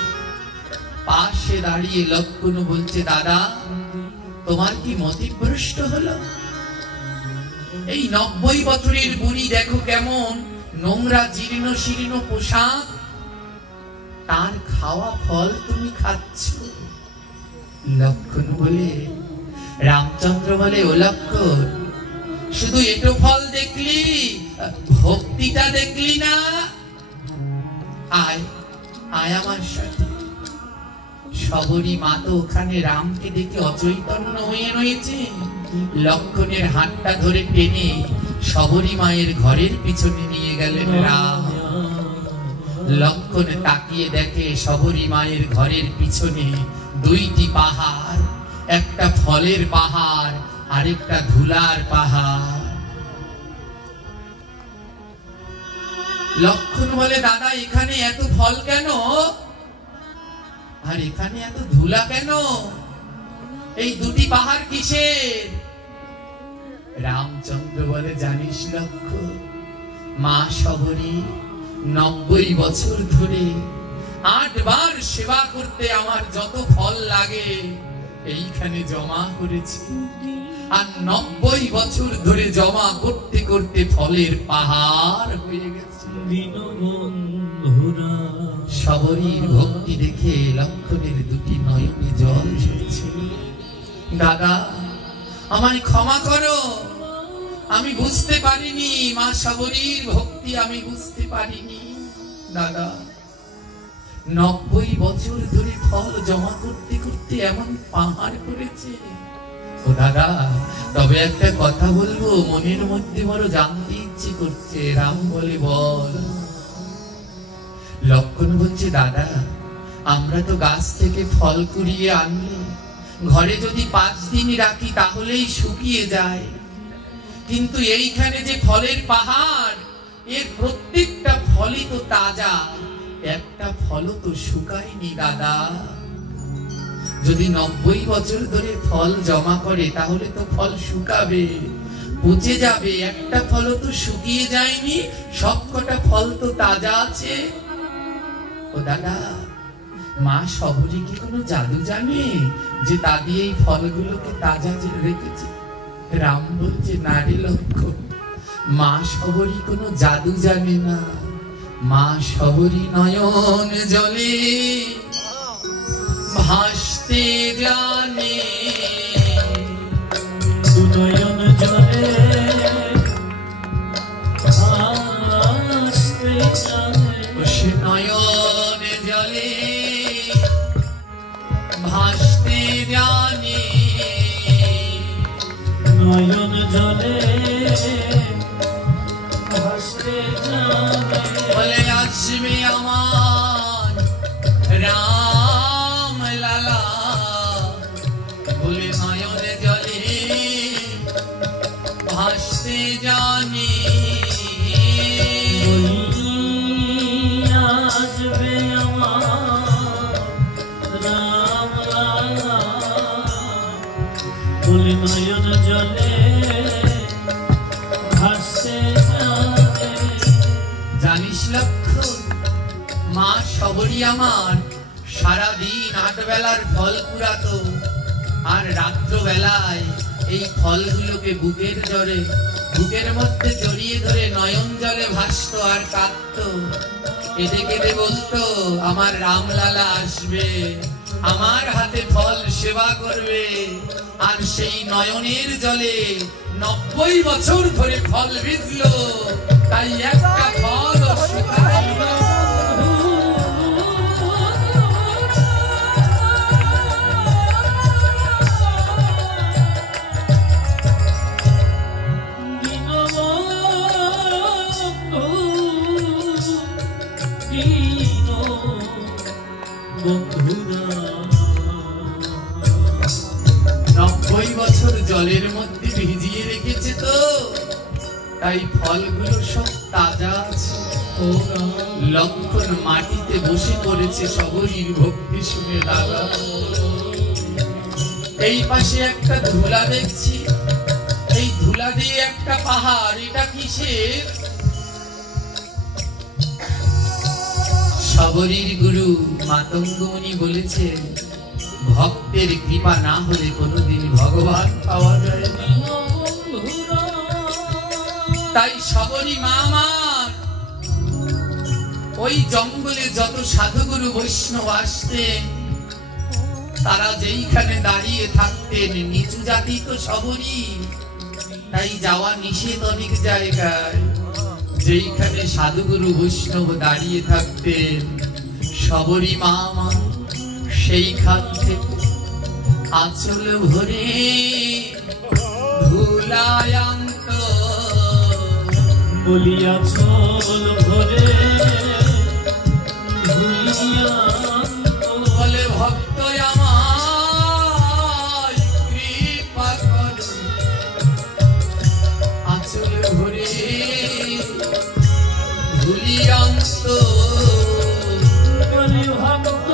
পাশে দাঁড়িয়ে লক্ষণ বলছে, দাদা তোমার কি মতিভ্রষ্ট হলো? এই 90 বছরের বুড়ি দেখো কেমন নোংরা জীর্ণ শীর্ণ পোশাক, তার খাওয়া ফল তুমি খাচ্ছ। লক্ষণ বলে, রামচন্দ্র বলে, ও লক্ষণ শুধু এটো ফল দেখলি, ভক্তিটা দেখলি না? আয় আয় আমার সাথে। শবরী মা তো ওখানে রামকে দেখে অচৈতন্য হয়ে রয়েছে। লক্ষণের হাতটা ধরে টেনে শবরী মায়ের ঘরের পিছনে নিয়ে গেলেন রাম। লক্ষণ তাকিয়ে দেখে শবরী মায়ের ঘরের পিছনে দুইটি পাহাড়, একটা ফলের পাহাড় আরেকটা ধুলার পাহাড়। লক্ষণ বলে, দাদা এখানে এত ফল কেন আর এখানে এত ধুলা কেন? এই দুটি পাহাড় কিসের? রামচন্দ্র বলে, জানিস লক্ষণ, মা শবরী 90 বছর ধরে 8 বার সেবা করতে আমার যত ফল লাগে এইখানে জমা করেছি। আর 90 বছর ধরে জমা করতে করতে ফলের পাহাড় হয়ে গেছে। শবরীর ভক্তি দেখে লক্ষণের দুটি নয়নে জল ঝরছে। দাদা আমায় ক্ষমা করো, আমি বুঝতে পারিনি, মা শবরীর ভক্তি আমি বুঝতে পারিনি। দাদা 90 বছর ধরে ফল জমা করতে করতে এমন পাহাড় করেছে। ও দাদা তবে একটা কথা বলবো, মনের মধ্যে বড় জানতে ইচ্ছে করছে। রাম বলে, বল। লক্ষণ বলছে, দাদা আমরা তো গাছ থেকে ফল কুড়িয়ে আনলে ঘরে যদি 5 দিন রাখি তাহলেই শুকিয়ে যায়, কিন্তু এইখানে যে ফলের পাহাড়, এর প্রত্যেকটা ফলই তো তাজা, একটা ফলও তো শুকায়নি। দাদা যদি 90 বছর ধরে ফল জমা করে তাহলে তো ফল শুকাবে, পচে যাবে, একটা ফলও তো শুকিয়ে যায়নি, সবকটা ফল তো তাজা আছে। ও দাদা মা শবরী কি কোনো জাদু জানে যে তা দিয়ে এই ফলগুলোকে তাজা রেখেছে? রাম বলছে, না রে লক্ষণ, মা শবরী কোনো জাদু জানে না। মা শবরী নয়ন জলে ভাসতে জানে, নয়ন জলে ভাসতে জানে, সে নয়ন জলে ভাসতে জানে, নয়ন জলে ভাসতে জানে। বলে আসবে আমার রাম লালা, বলে নয়ন জলে ভাসতে জানে। আসবে আমার রাম লালা, বলে নয়ন জলে ভাসতে জানে। জানিস লক্ষণ, মা শবরী আমার সারাদিন 8 বেলার ফল কুড়াতো, আর রাত্র বেলায় এই ফলগুলোকে বুকের মধ্যে জড়িয়ে ধরে নয়ন জলে ভাসতো আর কাঁদতো। কেঁদে কেঁদে বলতো, আমার রামলালা আসবে, আমার হাতে ফল সেবা করবে। আর সেই নয়নের জলে 90 বছর ধরে ফল ভিজলো, তাই একটা ফল শুকায় না। জলের মধ্যে ভিজিয়ে রেখেছে তো, তাই ফলগুলো সব তাজা আছে। লক্ষণ মাটিতে বসে পড়েছে সবরীর ভক্তি শুনে দাদা। এই পাশে একটা ধুলা দেখছি, এই ধুলা দিয়ে একটা পাহাড়, এটা কিসের? সবরীর গুরু মাতঙ্গমণি বলেছেন, ভক্তের কৃপা না হলে কোনোদিন ভগবান পাওয়া যায় না। তাই সবরী মা আমার ওই জঙ্গলে যত সাধুগুরু বৈষ্ণব আসতেন, তারা যেইখানে দাঁড়িয়ে থাকতেন, নিচু জাতি তো সবরী, তাই যাওয়া নিষেধ অনেক জায়গায়। যেইখানে সাধুগুরু বৈষ্ণব দাঁড়িয়ে থাকতেন, সবরী মা আমার সেইখান থেকে আঁচল ভরে ধুলায়ান্ত বলিয়া চল ভরে ধুলিয়ান্ত, বলে ভক্ত আমার কৃপা করো, আঁচল ভরে ধুলিয়ান্ত, বলে ভক্ত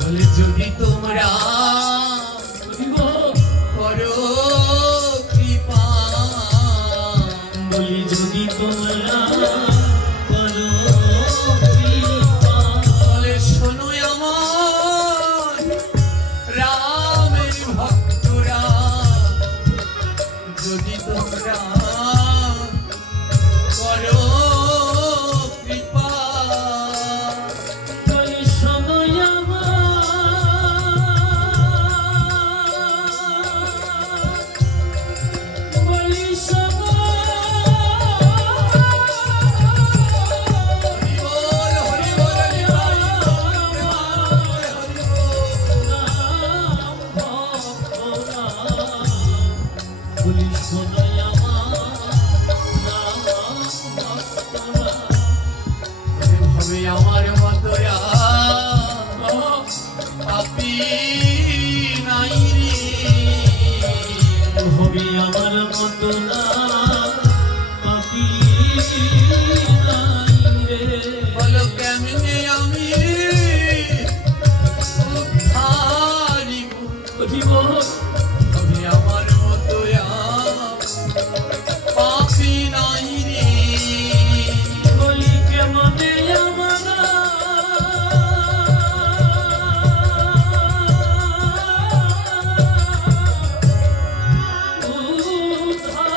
বলে যদি তোমরা করো কৃপা, বলি যদি তোমরা করো কৃপা, বলে শোনো আমার রামের ভক্তরা, যদি তোমরা করো কৃপা, বলি শোনো বলি শোনো হরি বল হরি বল হরি বল হরি বল। বলি শোনো হবে আমার মতয়া পাপী নাই রে, হবি আমার মতো না পাপী নাই রে, বলো কেমনে আমি উদ্ধারিব, বুঝিব হবে আমার মতয়া পাপী নাই রে, বলি কেমনে আমার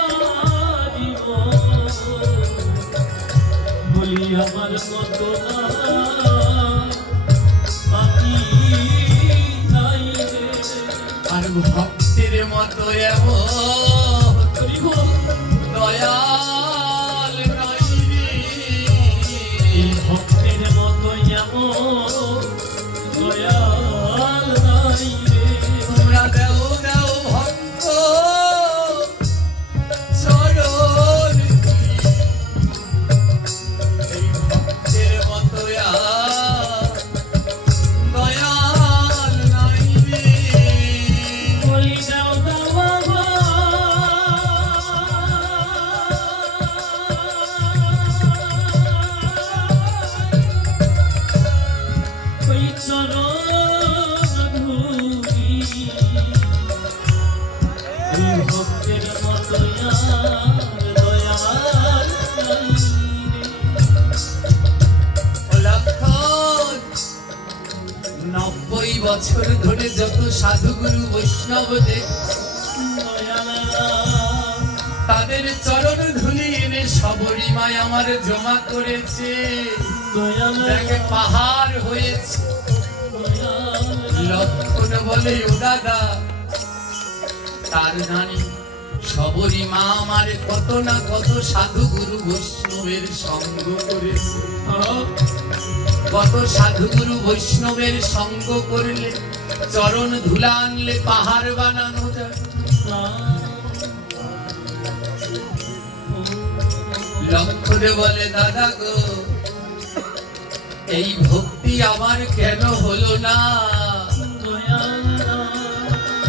উদ্ধারিব, বলি আমার মতো না পাপী নাই রে, আর ভক্তের মতো এমন বুঝিব দয়াল নাই রে, এই ভক্তের মতো এমন দয়াল নাই রে, তোমরা দেও দেও ভক্ত চরণ ধুলি, এই ভক্তের মতো দয়াল নাই রে, বলি দাও দাও বাবা ওই চরণ ধুলি, এই ভক্তের মতো দয়াল নাই রে, ও লক্ষণ 90 বছর ধরে যত সাধুগুরু বৈষ্ণব দেখ, দয়াল তাদের চরণ ধুলি এনে সবরী মায় আমার জমা করেছে, দয়াল দেখে পাহাড় হয়েছে। লক্ষণ বলে ও দাদা, তার জানি সবরী মা আমার কত না কত সাধু গুরু বৈষ্ণবের সঙ্গ করেছে, কত সাধু গুরু বৈষ্ণবের সঙ্গ করলে চরণ ধুলা আনলে পাহাড় বানানো যায়। করে বলে দাদা গো এই ভক্তি আমার কেন হলো না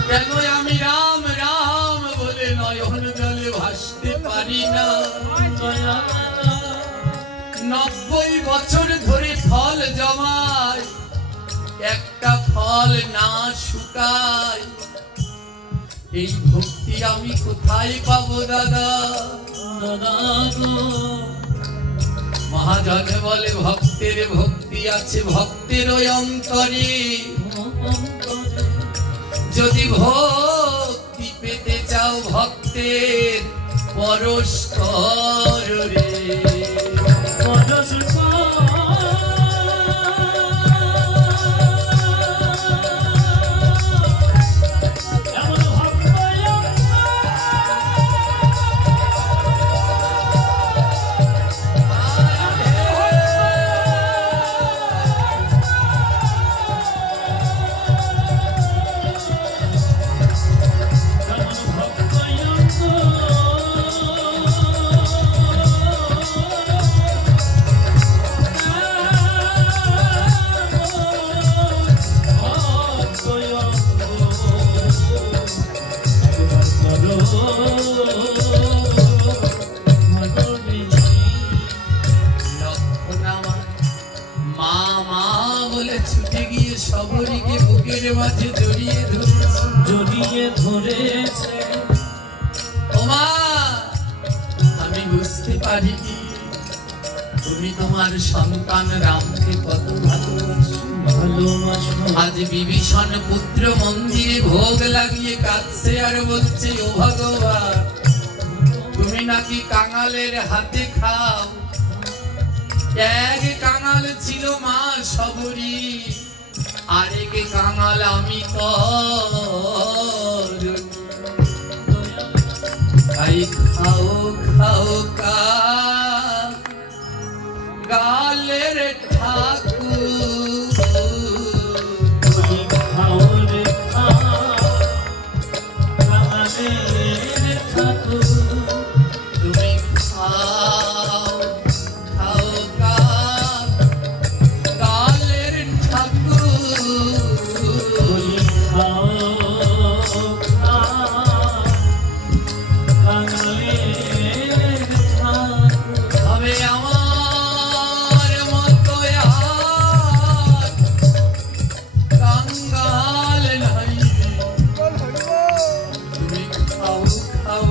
কেন আমি রাম রাম বলে নয়ন জলে ভাসতে পারি না 90 বছর ধরে ফল জমায় একটা ফল না শুকায় এই ভক্তি আমি কোথায় পাবো দাদা মহাজন বলে ভক্তের ভক্তি আছে ভক্তের ওই অন্তরে যদি ভক্তি পেতে চাও ভক্তের পরশ করো রে সবরীকে বুকের মাঝে জড়িয়ে ধরেছে ওমা আমি বুঝতে পারিনি তুমি তোমার সন্তান রামকে কত ভালোবাসো আজ বিভীষণ পুত্র মন্দিরে ভোগ লাগিয়ে কাঁদছে আর বলছে ও ভগবান তুমি নাকি কাঙালের হাতে খাও এক কাঙাল ছিল মা সবরী আরেকে কাঙাল আমি তাই খাও খাও গালের ঠাকুর খাও রে ঠাকুর তুমি খাও খাও গালের হবে আমার মতো কাঙ্গাল নাই তুমি খাও খাও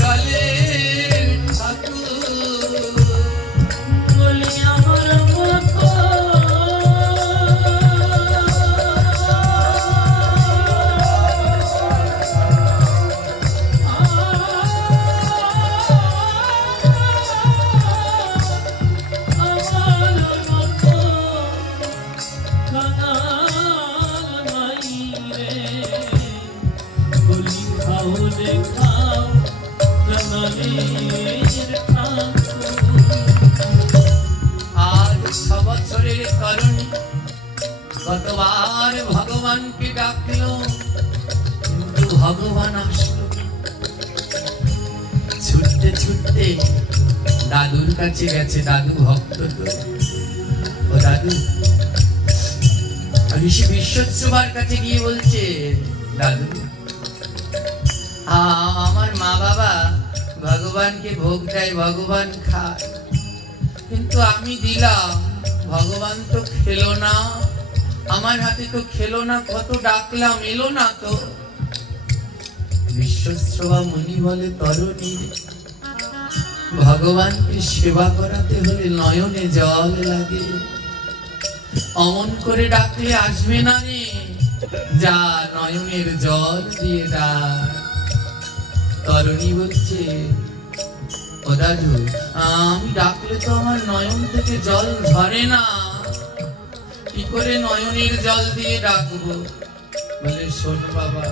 গালের ঠাকুর বলি আমার মতো आज 6 বছরের তরুণী কতবার ভগবানকে ডাকলো কিন্তু ভগবান আসলো ছুটতে ছুটতে দাদুর কাছে গেছে দাদু ভক্ত তো ও দাদু ঋষি বিশ্বৎসবার কাছে গিয়ে বলছে দাদু আমার মা বাবা ভগবানকে ভোগ দেয় ভগবান খায় কিন্তু আমি দিলাম ভগবান তো খেলো না আমার হাতে তো খেলো না কত ডাকলাম এলো না তো বিশ্বশ্রবা মুনি বলে তরুণী ভগবানকে সেবা করাতে হলে নয়নে জল লাগে অমন করে ডাকলে আসবে না রে যা নয়নের জল দিয়ে ডাক তরুণী বলছে ও দাদু আমি ডাকলে তো আমার নয়ন থেকে জল ঝরে না কি করে নয়নের জল দিয়ে ডাকবো বলে শোন বাবা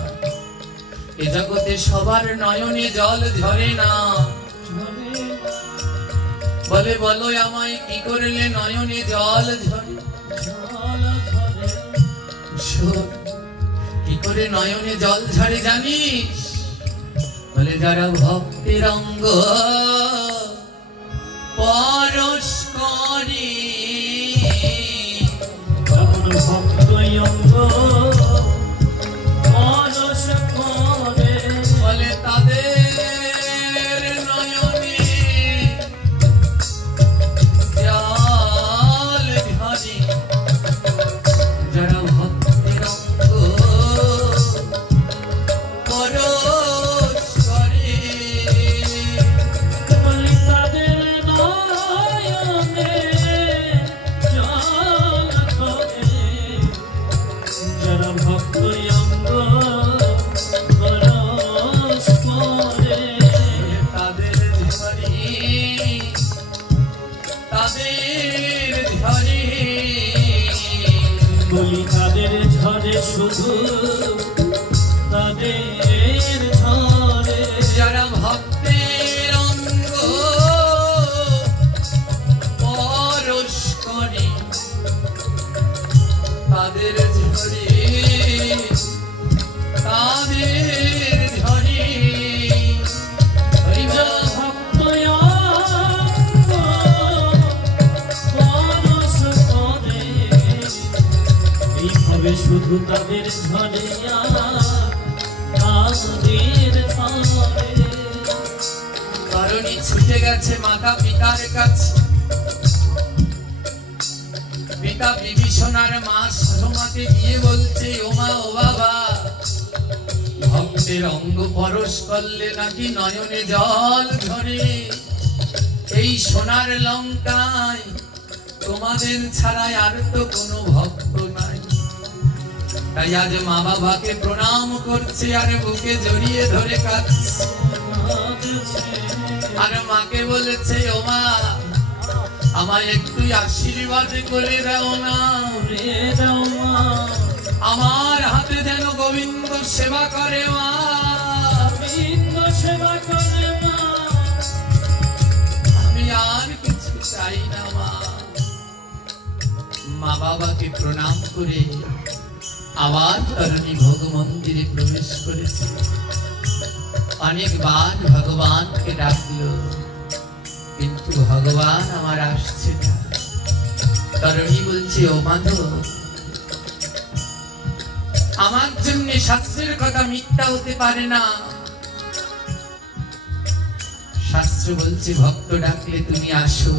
এ জগতে সবার নয়নে জল ঝরে না বলে বলো আমায় কি করলে নয়নে জল ঝরে কি করে নয়নে জল ঝরে জানিস বলে যারা ভক্তির অঙ্গ পরশ করে, ভক্ত অঙ্গ পরশ করে, বলে তাদের নয়নে জল ঝরে। যারা ভক্তির অঙ্গ পরশ করে, বলি তাদের নয়নে জল ধরে। যারা ভক্ত অঙ্গ পরশ করে, তাদের ঝরে, তাদের ঝরে, বলি তাদের ঝরে, শুধু তাদের ঝরে। যারা ভক্তের অঙ্গ পরশ করে, তাদের ঝরে, তাদের ঝরে। হরি বল। ভক্ত অঙ্গ পরশ করে, এইভাবে শুধু তাদের ঝরে, তাদের ঝরে। তরুণী ছুটে গেছে মাতা পিতার কাছে। পিতা বিভীষণার মা সরমাকে গিয়ে বলছে, ও মা, ও বাবা, ভক্তের অঙ্গ পরশ করলে নাকি নয়নে জল ঝরে। এই সোনার লঙ্কায় তোমাদের ছাড়াই আর তো কোনো ভক্ত নাই। তাই আজ মা বাবাকে প্রণাম করছে আর বুকে জড়িয়ে ধরে কাঁদছে। আর মাকে বলেছে, ও মা, আমায় একটু আশীর্বাদ করে দাও না। আমার হাতে যেন গোবিন্দ সেবা করে মা। সেবা করে মা, আমি আর কিছু চাই না মা। মা বাবাকে প্রণাম করে আবার তরুণী ভোগ মন্দিরে প্রবেশ করেছে। অনেকবার ভগবানকে ডাকলো, কিন্তু ভগবান আমার আসছে না। তরুণী বলছে, ও মাধব, আমার জন্য শাস্ত্রের কথা মিথ্যা হতে পারে না। শাস্ত্র বলছে ভক্ত ডাকলে তুমি আসো,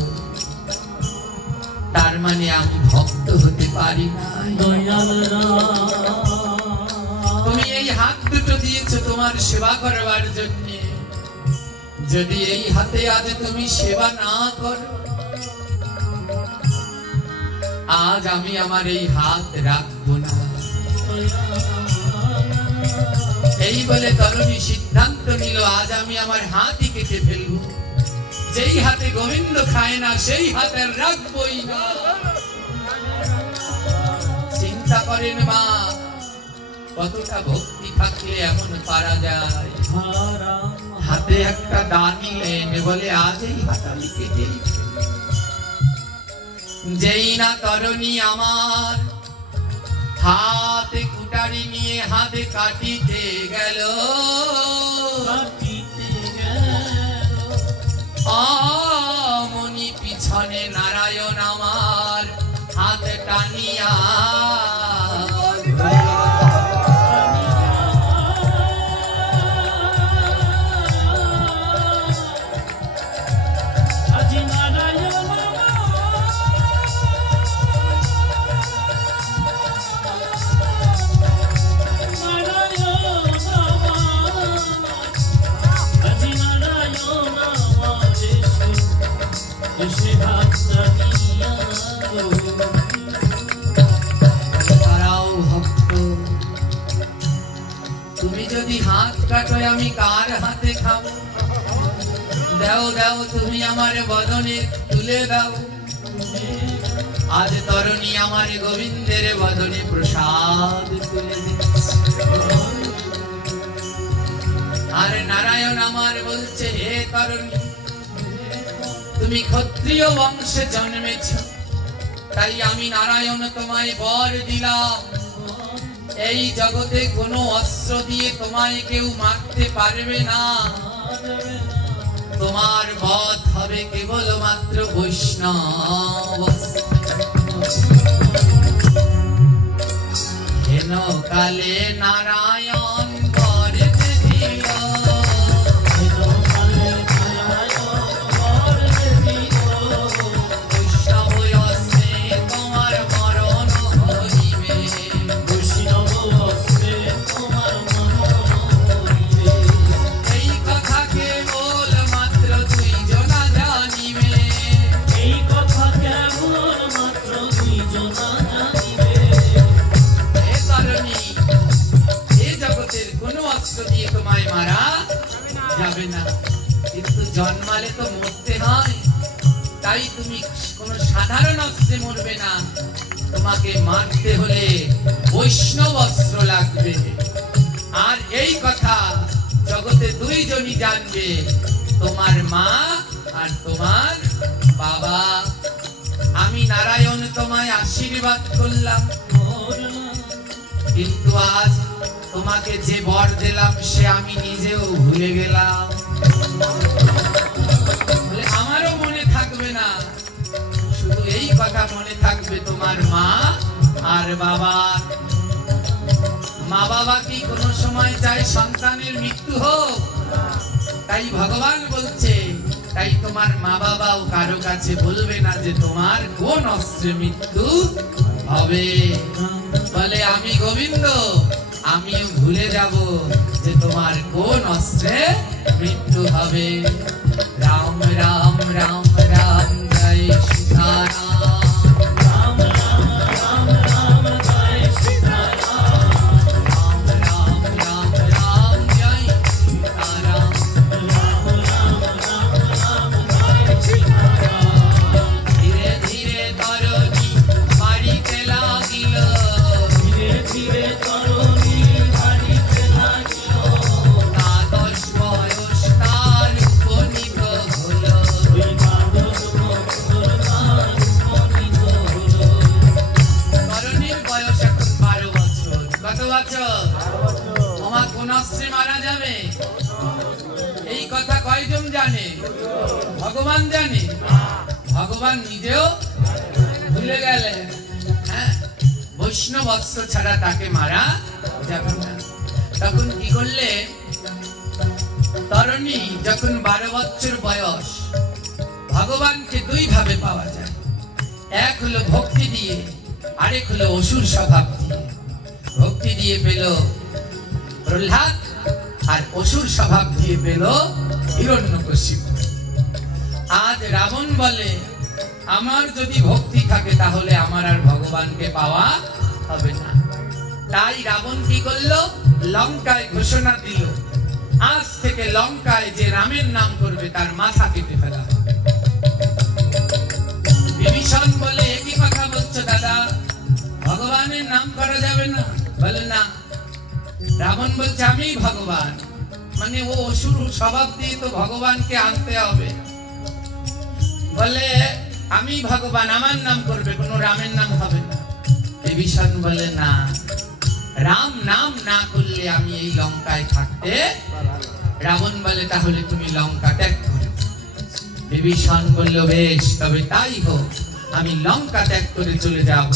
তার মানে আমি ভক্ত হতে পারি না। দয়াল তুমি এই হাত দুটো দিয়েছো তোমার সেবা করবার জন্য। যদি এই হাতে আজ তুমি সেবা না করো, আজ আমি আমার এই হাত রাখবো না। এই বলে তরুণী সিদ্ধান্ত নিল, আজ আমি আমার হাতই কেটে ফেলবো। যেই হাতে গোবিন্দ খায় না সেই হাতে রাখবই না। চিন্তা করেন মা, কতটা ভক্তি থাকলে এমন পারা যায়। হাতে একটা দান নিলেন, বলে আজ এই হাত আমি কেটে ফেলবো। যেই না তরুণী আমার হাতে কুটারি নিয়ে হাতে কাটিতে গেল, অমনি পিছনে নারায়ণ আমার হাত টানিয়া তারাও ভক্ত। তুমি যদি হাত কাটো আমি কার হাতে খাবো? দাও দাও তুমি আমার বদনে তুলে দাও। আজ তরুণী আমার গোবিন্দের বদনে প্রসাদ তুলে দিচ্ছে। আর নারায়ণ আমার বলছে, হে তরুণী, তুমি ক্ষত্রিয় বংশে জন্মেছ, তাই আমি নারায়ণ তোমায় বর দিলাম। এই জগতে কোনো অস্ত্র দিয়ে তোমায় কেউ মারতে পারবে না। তোমার বধ হবে কেবলমাত্র বৈষ্ণব। হেন কালে নারায়ণ করতে দিল, বৈষ্ণব অস্ত্রে তোমার মরণ হইবে। এই কথা কেবল মাত্র দুইজনা জানিবে। হে তরুণী, এ জগতের কোনো অস্ত্র দিয়ে তোমায় মারা যাবে না, কিন্তু জন্মালে তো মরতে হয়। তাই তুমি কোনো সাধারণ অস্ত্রে মরবে না, তোমাকে মারতে হলে বৈষ্ণব অস্ত্র লাগবে। আর এই কথা জগতে দুইজনই জানবে, তোমার মা আর তোমার বাবা। আমি নারায়ণ তোমায় আশীর্বাদ করলাম, কিন্তু আজ তোমাকে যে বর দিলাম সে আমি নিজেও ভুলে গেলাম। বলে আমারও মনে থাকবে না, শুধু এই কথা মনে থাকবে তোমার মা আর বাবার। মা বাবা কি কোনো সময় চায় সন্তানের মৃত্যু হোক? তাই ভগবান বলছে, তাই তোমার মা বাবাও কারো কাছে বলবে না যে তোমার কোন অস্ত্রে মৃত্যু হবে। বলে আমি গোবিন্দ, আমিও ভুলে যাব যে তোমার কোন অস্ত্রে মৃত্যু হবে। রাম রাম রাম রাম জয় সীতারাম। রাম রাম রাম রাম জয় সীতারাম। রাম রাম রাম রাম জয় সীতারাম। রাম রাম রাম রাম জয় সীতারাম। ধীরে ধীরে তরুণী বাড়িতে লাগিল, ধীরে ধীরে তরুণী বাড়িতে লাগিল। দ্বাদশ বয়স তার উপনীত হলো, তরুণীর বয়স এখন 12 বছর। কত বছর? আমার কোন অস্ত্রে মারা যাবে এই কথা কয়জন জানে? ভগবান জানে। ভগবান নিজেও ভুলে গেলেন। হ্যাঁ, বৈষ্ণব অস্ত্র ছাড়া তাকে মারা যাবে না। তখন কি করলে? তরুণী যখন 12 বছর বয়স, ভগবানকে দুই ভাবে পাওয়া যায়। এক হলো ভক্তি দিয়ে, আরেক হলো অসুর স্বভাব দিয়ে। ভক্তি দিয়ে পেল প্রহ্লাদ, আর অসুর স্বভাব দিয়ে পেল হিরণ্যকশিপু। আজ রাবণ বলে, আমার যদি ভক্তি থাকে তাহলে আমার আর ভগবানকে পাওয়া হবে না। তাই রাবণ কি করলো? লঙ্কায় ঘোষণা দিল, আজ থেকে লঙ্কায় যে রামের নাম করবে তার মাথা কেটে ফেলা হবে। বিভীষণ বলে, একই কথা বলছো দাদা, ভগবানের নাম করা যাবে না? বলে না। রাবণ বলছে আমি ভগবান, মানে ও অসুর স্বভাব দিয়ে তো ভগবানকে আনতে হবে। বলে আমি ভগবান, আমার নাম করবে, কোনো রামের নাম হবে না। বিভীষণ বলে না, রাম নাম না করলে আমি এই লঙ্কায় থাকতে। রাবণ বলে তাহলে তুমি লঙ্কা ত্যাগ করো। বিভীষণ বলল বেশ, তবে তাই হোক, আমি লঙ্কা ত্যাগ করে চলে যাব।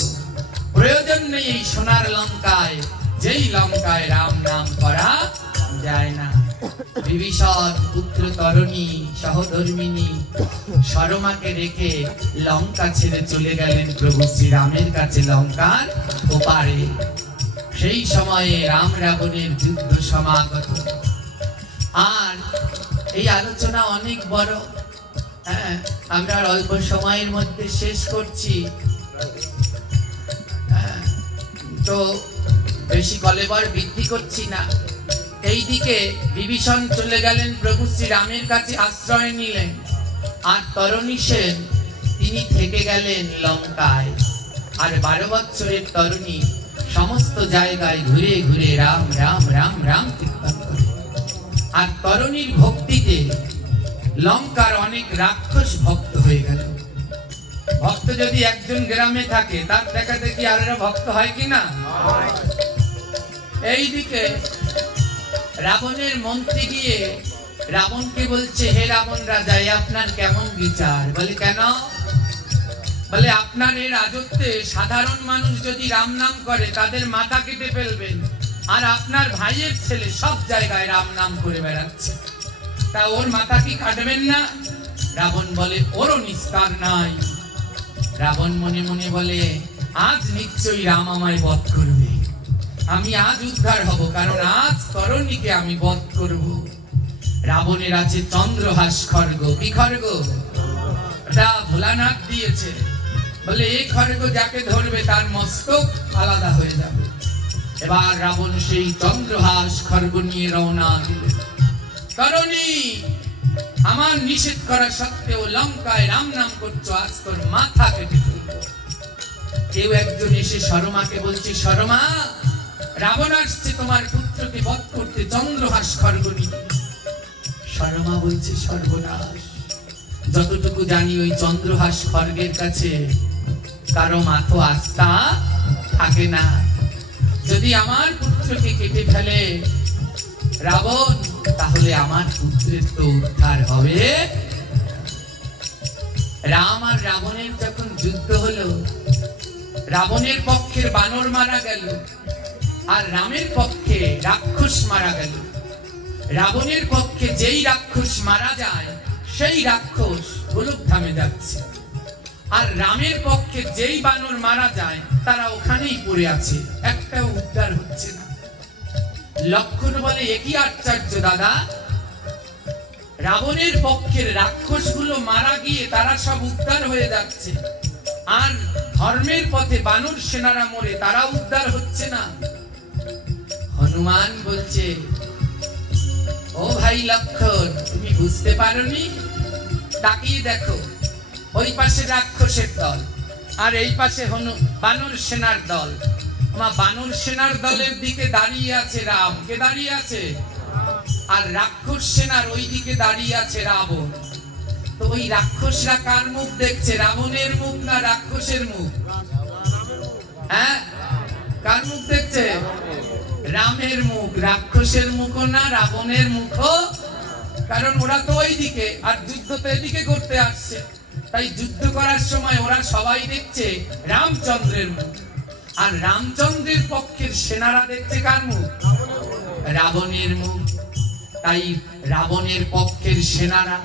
প্রয়োজন নেই এই সোনার লঙ্কায়, যেই লঙ্কায় রাম নাম করা যায় না। বিভীষণ পুত্র তরুণী সহধর্মিনী সরমাকে রেখে লঙ্কা ছেড়ে চলে গেলেন প্রভু শ্রীরামের কাছে লঙ্কার ওপারে। সেই সময়ে রাম রাবণের যুদ্ধ সমাগত। আর এই আলোচনা অনেক বড়, হ্যাঁ, আমরা অল্প সময়ের মধ্যে শেষ করছি। তো বেশি কলেবর বৃদ্ধি করছি না। এইদিকে বিভীষণ চলে গেলেন প্রভু শ্রীরামের কাছে, আশ্রয় নিলেন। আর তরুণী সেন তিনি থেকে গেলেন লঙ্কায়। আর 12 বছরের তরুণী সমস্ত জায়গায় ঘুরে ঘুরে রাম রাম রাম রাম কীর্তন করে। আর তরুণীর ভক্তিতে লঙ্কার অনেক রাক্ষস ভক্ত হয়ে গেল। ভক্ত যদি একজন গ্রামে থাকে, তার দেখা দেখি আর ভক্ত হয় কিনা? এইদিকে রাবণের মন্ত্রী গিয়ে রাবণকে বলছে, হে রাবণ রাজা, আপনার কেমন বিচার? বলে কেন? বলে আপনার এই রাজত্বে সাধারণ মানুষ যদি রাম নাম করে তাদের মাথা কেটে ফেলবেন, আর আপনার ভাইয়ের ছেলে সব জায়গায় রাম নাম করে বেড়াচ্ছে, তা ওর মাথা কি কাটবেন না? রাবণ বলে, ওরও নিস্তার নাই। রাবণ মনে মনে বলে, আজ নিশ্চয়ই রাম আমায় বধ করবে, আমি আজ উদ্ধার হব, কারণ আজ তরণীকে আমি বধ করব। রাবণের আছে চন্দ্রহাস খড়গ। কি খড়গ? এটা ভোলানাথ দিয়েছে, বলে এই খড়গ যাকে ধরবে তার মস্তক আলাদা হয়ে যাবে। এবার রাবণ সেই চন্দ্রহাস খড়গ নিয়ে রওনা দিল। তরণী, আমার নিষেধ করা সত্ত্বেও লঙ্কায় রাম নাম করছো, আজ তোর মাথা কেটে ফেলবো। কেউ একজন এসে সরমাকে বলছে, সরমা, রাবণ আসছে তোমার পুত্রকে বধ করতে চন্দ্রহাস খড়গ নিয়ে। সরমা বলছে, সর্বনাশ, যতটুকু জানি ওই চন্দ্রহাস খড়গের কাছে কারো মাথা আস্থা থাকে না। যদি আমার পুত্রকে কেটে ফেলে রাবণ, তাহলে আমার পুত্রের তো উদ্ধার হবে। রাম আর রাবণের যখন যুদ্ধ হলো, রাবণের পক্ষের বানর মারা গেল আর রামের পক্ষে রাক্ষস মারা গেল। রাবণের পক্ষে যেই রাক্ষস মারা যায় সেই রাক্ষস গোলকধামে যাচ্ছে, আর রামের পক্ষে যেই বানর মারা যায় তারা ওখানেই পড়ে আছে, একটাও উদ্ধার হচ্ছে না। লক্ষণ বলে, একই আশ্চর্য দাদা, রাবণের পক্ষের রাক্ষসগুলো মারা গিয়ে তারা সব উদ্ধার হয়ে যাচ্ছে, আর ধর্মের পথে বানর সেনারা মরে তারা উদ্ধার হচ্ছে না। হনুমান বলছে, ও ভাই লক্ষণ, তুমি বুঝতে পারোনি? তাকিয়ে দেখো, ওই পাশে রাক্ষসের দল আর এই পাশে বানর সেনার দল। বানর সেনার দলের দিকে দাঁড়িয়ে আছে রাম। কে দাঁড়িয়ে আছে? আর রাক্ষস সেনার ওই দিকে দাঁড়িয়ে আছে রাবণ। তো ওই রাক্ষসরা কার মুখ দেখছে? রাবণের মুখ না রাক্ষসের মুখ? হ্যাঁ, কার মুখ দেখছে? রামের মুখ। রাক্ষসের মুখ না রাবণের মুখ, কারণ ওরা তো ওই দিকে, আর যুদ্ধ তো এদিকে করতে আসছে। তাই যুদ্ধ করার সময় ওরা সবাই দেখছে রামচন্দ্রের মুখ, আর রামচন্দ্রের পক্ষের সেনারা দেখছে কার মুখ? রাবণের মুখ। তাই রাবণের পক্ষের সেনারা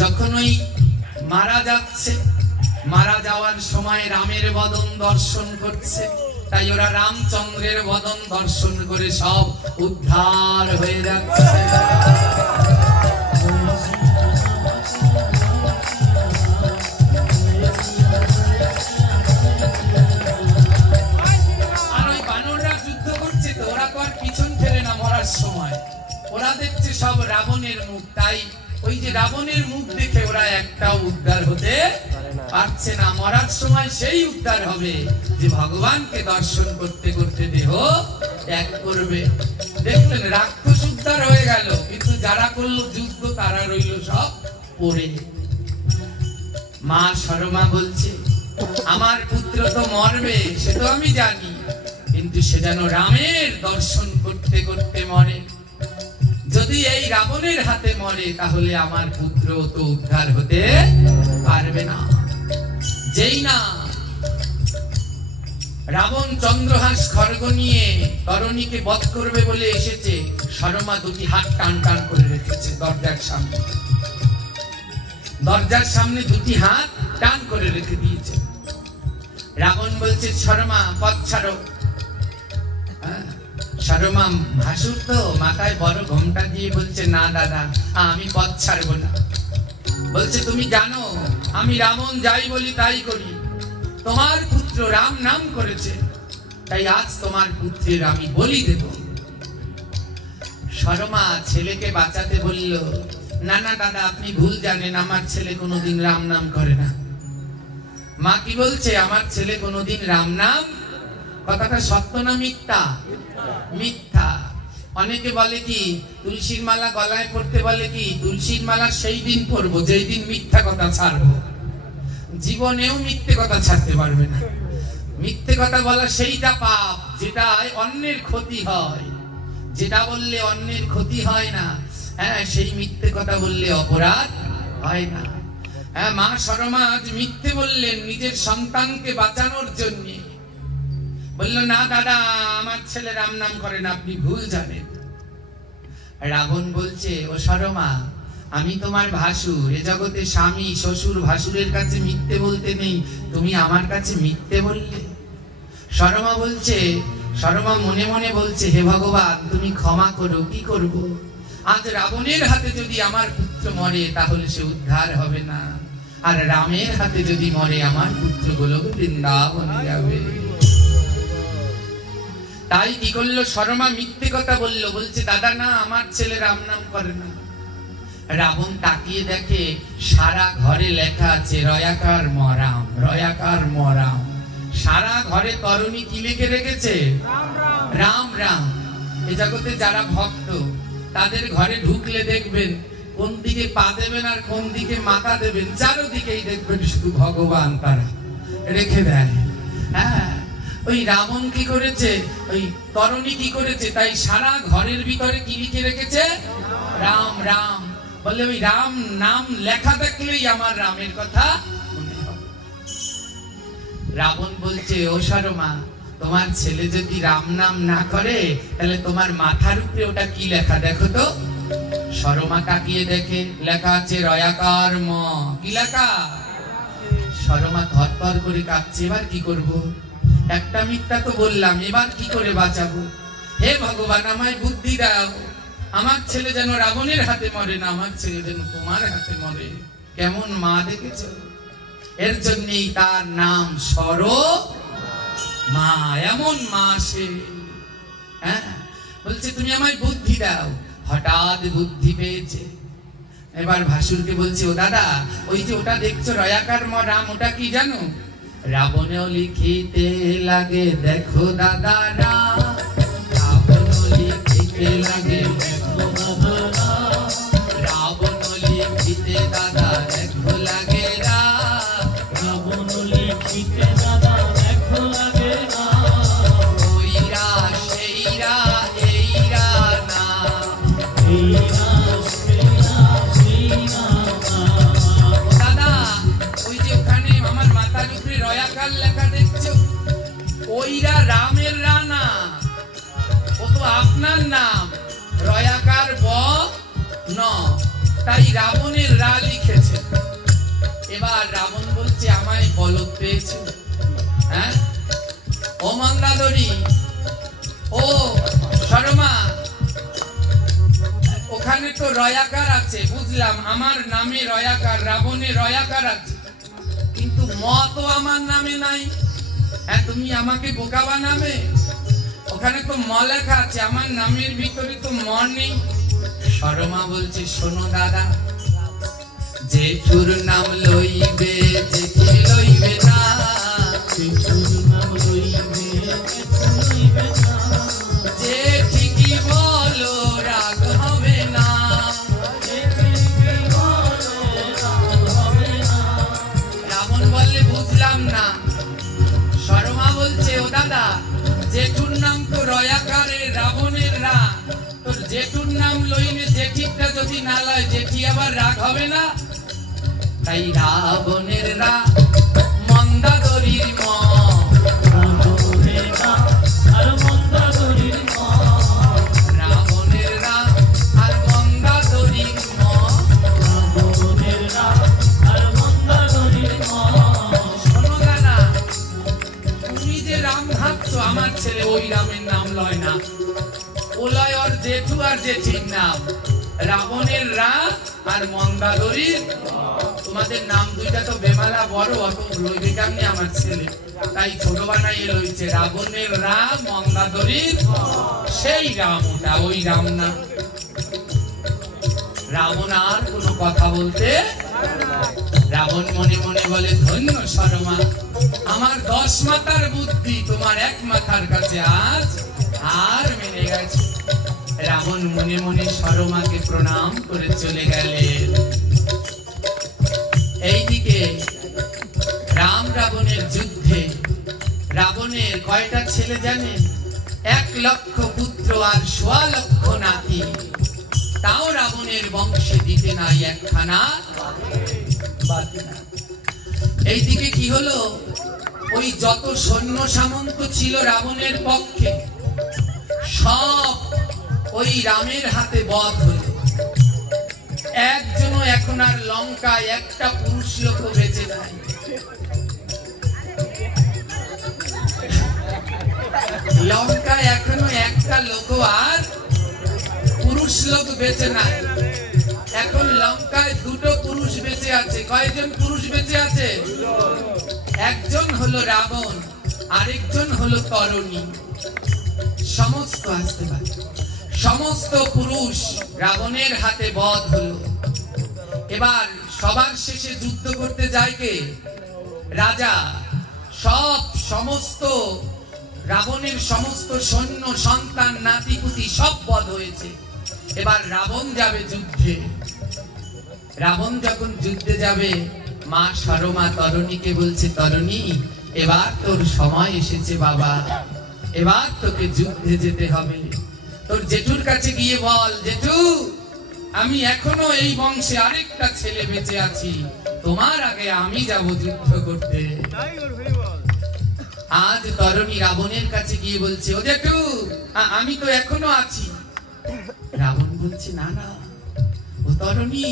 যখন ওই মারা যাচ্ছে, মারা যাওয়ার সময় রামের বদন দর্শন করছে, তাই ওরা রামচন্দ্রের বদন দর্শন করে সব উদ্ধার হয়ে যাচ্ছে। আর ওই বানররা যুদ্ধ করছে, তো ওরা তো আর পিছন ফেলে না মরার সময়, ওরা দেখছে সব রাবণের মুখ। তাই ওই যে রাবণের মুখ দেখে ওরা একটাও উদ্ধার হতে পারছে না। মরার সময় সেই উদ্ধার হবে যে ভগবানকে দর্শন করতে করতে দেহ ত্যাগ করবে। দেখলেন, রাক্ষস উদ্ধার হয়ে গেল, কিন্তু যারা করলো যুদ্ধ তারা রইল সব পড়ে। মা সরমা বলছে, আমার পুত্র তো মরবে, সে তো আমি জানি, কিন্তু সে যেন রামের দর্শন করতে করতে মরে। যদি এই রাবণের হাতে মরে তাহলে আমার পুত্র তো উদ্ধার হতে পারবে না। যেই না রাবণ চন্দ্রহাস খড়গ নিয়ে তরণীকে বধ করবে বলে এসেছে, সরমা দুটি হাত টান টান করে রেখেছে দরজার সামনে। দরজার সামনে দুটি হাত টান করে রেখে দিয়েছে। রাবণ বলছে, সরমা পথ ছাড়ো। সরমা ভাসুর তো মাথায় বড় ঘোমটা দিয়ে বলছে, না দাদা, আমি পথ ছাড়বো না। বলছে, তুমি জানো আমি রাবণ যাই বলি তাই করি, তোমার পুত্র রাম নাম করেছে, তাই আজ তোমার পুত্রের আমি বলি দেব। সরমা ছেলেকে বাঁচাতে বলল, না না দাদা, আপনি ভুল জানেন, আমার ছেলে কোনোদিন রাম নাম করে না। মা কি বলছে? আমার ছেলে কোনোদিন রাম নাম, কথাটা সত্য না মিথ্যা? মিথ্যা। অনেকে বলে কি, তুলসীর মালা গলায় পড়তে বলে কি, তুলসীর মালা সেই দিন পরবো যেই দিন মিথ্যা কথা ছাড়বো। জীবনেও মিথ্যে কথা ছাড়তে পারবে না। মিথ্যে কথা বলা সেইটা পাপ, যেটায় অন্যের ক্ষতি হয়, যেটা বললে অন্যের ক্ষতি হয় না, হ্যাঁ, সেই মিথ্যে কথা বললে অপরাধ হয় না। হ্যাঁ, মা সরমা আজ মিথ্যে বললেন নিজের সন্তানকে বাঁচানোর জন্য। বলল, না দাদা, আমার ছেলে রাম নাম করে না, আপনি ভুল জানেন। রাবণ বলছে, ও সরমা, আমি তোমার ভাসুর, এ জগতে স্বামী শ্বশুর ভাসুরের কাছে মিথ্যে বলতে নেই, তুমি আমার কাছে মিথ্যে বললে। সরমা বলছে, সরমা মনে মনে বলছে, হে ভগবান, তুমি ক্ষমা করো, কি করব? আজ রাবণের হাতে যদি আমার পুত্র মরে তাহলে সে উদ্ধার হবে না, আর রামের হাতে যদি মরে আমার পুত্র গোলক বৃন্দাবনে যাবে। তাই কি করলো সরমা? মিথ্যে কথা বললো। বলছে, দাদা না, আমার ছেলে রাম নাম করে না। রাবণ তাকিয়ে দেখে সারা ঘরে লেখা আছে রয়াকার মরাম, রয়াকার মরাম। সারা ঘরে তরুণী কি লিখে রেখেছে? রাম রাম। এ জগতে যারা ভক্ত তাদের ঘরে ঢুকলে দেখবেন কোন দিকে পা দেবেন আর কোন দিকে মাথা দেবেন, চারোদিকেই দেখবেন শুধু ভগবান তারা রেখে দেয়। হ্যাঁ, ওই রাবণ কি করেছে, ওই তরুণী কি করেছে, তাই সারা ঘরের ভিতরে কি লিখে রেখেছে? রাম রাম। বলে, ওই রাম নাম লেখা দেখলেই আমার রামের কথা মনে হবে। রাবণ বলছে, ও সরমা, তোমার ছেলে যদি রাম নাম না করে তাহলে তোমার মাথার উপরে ওটা কি লেখা দেখো তো। সরমা তাকিয়ে দেখে লেখা আছে রয়াকার ম। কি লেখা? সরমা থরথর করে কাঁপছে, এবার কি করব? একটা মিথ্যা তো বললাম, এবার কি করে বাঁচাবো? হে ভগবান, আমায় বুদ্ধি দাও, আমার ছেলে যেন রাবণের হাতে মরে না, আমার ছেলে যেন তোমার হাতে মরে। কেমন মা দেখেছো? এর জন্যই তার নাম সরমা। এমন মা সে। হ্যাঁ, বলছে, তুমি আমায় বুদ্ধি দাও। হঠাৎ বুদ্ধি পেয়েছে। এবার ভাসুরকে বলছে, ও দাদা, ওই যে ওটা দেখছো রয়াকার ম রাম, ওটা কি জানো? রাবণেও লিখিতে লাগে দেখো দাদা রাম, রাবণও লিখিতে লাগে দেখো দাদা রাম, রাবণ লিখিতে দাদা দেখো লাগে রাম, রাবণ লিখিতে দাদা দেখো লাগে রাম, ওইরা সেইরা এইরা না, এইরা সেইরা সেইরা না। দাদা, ওই যে ওখানে আমার মাথার উপরে রয়াকার লেখা দেখছো, ওইরা রামের রানা, ও তো আপনার নাম রয়াকার ব ন, তাই রাবণের রা লিখেছে। এবার রাবণ বলছে, আমায় বলদ পেয়েছে। হ্যাঁ, ও মন্দাদরি, ও সরমা, ওখানে তো রয়াকার আছে, বুঝলাম, আমার নামে রয়াকার, রাবণে রয়াকার আছে, কিন্তু ম তো আমার নামে নাই। হ্যাঁ, তুমি আমাকে বোকা বানাবে? ওখানে তো ম লেখা আছে, আমার নামের ভিতরে তো ম নেই। সরমা বলছে, শোনো দাদা, জেঠুর নাম লইবে জেঠি লইবে না, জেঠুর নাম লইবে জেঠু লইবে না, জেঠি কি বলো রাগ হবে না, জেঠি কি বলো রাগ হবে না। রাবণ বললে, বুঝলাম না। সরমা বলছে, ও দাদা, জেঠুর নাম তো রয়াকারে রাবণের রা, তোর জেঠুর নাম লইলে জেঠিটা যদি না লয়, জেঠি আবার রাগ হবে না? তাই রাবণের রা মন্দাদরির ম, রাবণের রা আর মন্দাদরির ম, রাবণের রা আর মন্দাদরির ম। রাবণের রা আর মন্দাদরির ম। শোনো দাদা, তুমি যে রাম ভাবছো, আমার ছেলে ওই রামের নাম লয় না, ও লয় ওর জেঠু আর জেঠির নাম, রাবণের রা আর মন্দাদরির। তোমাদের নাম দুইটা তো বেমালা বড়, অত লইবে কেমনি আমার ছেলে, তাই ছোট বানাইয়ে লইছে রাবণের রা মন্দাদরির, সেই রাম ওটা, ওই রাম না। রাবণ আর কোনো কথা বলতে, রাবণ মনে মনে বলে, ধন্য সরমা, আমার 10 মাথার বুদ্ধি তোমার 1 মাথার কাছে আজ আর মেনে গেছে। রাবণ মনে মনে সরমাকে প্রণাম করে চলে গেলেন। এইদিকে রাম রাবণের যুদ্ধে রাবণের কয়টা ছেলে জানেন? 1 লক্ষ পুত্র আর 1.25 লক্ষ নাতি, তাও রাবণের বংশে দিতে নাই একখানা বাতি না। এইদিকে কি হলো, ওই যত সৈন্য সামন্ত ছিল রাবণের পক্ষে সব ওই রামের হাতে বধ হলো। একজনও এখন আর লঙ্কায় একটা পুরুষ লোক বেঁচে নাই। লঙ্কায় এখনো একটা লোক আর পুরুষ লোক বেঁচে নাই। এখন লঙ্কায় 2টো পুরুষ বেঁচে আছে। কয়জন পুরুষ বেঁচে আছে? একজন হলো রাবণ, আরেকজন হলো তরণী। সমস্ত আসতে পারে, সমস্ত পুরুষ রাবণের হাতে বধ হলো। এবার সবার শেষে যুদ্ধ করতে যায় কে? রাজা। সমস্ত রাবণের সমস্ত সৈন্য সন্তান নাতিপুতি সব বধ হয়েছে। এবার রাবণ যাবে যুদ্ধে। রাবণ যখন যুদ্ধে যাবে, মা সরমা তরণীকে বলছে, তরণী এবার তোর সময় এসেছে বাবা, এবার তোকে যুদ্ধে যেতে হবে। তোর জেঠুর কাছে গিয়ে বল, জেঠু আমি এখনো এই বংশে আরেকটা ছেলে বেঁচে আছি, তোমার আগে আমি যাব যুদ্ধ করতে। আজ তরণী রাবণের কাছে গিয়ে বলছে, ও জেঠু আমি তো এখনো আছি। রাবণ বলছে, না না ও তরণী,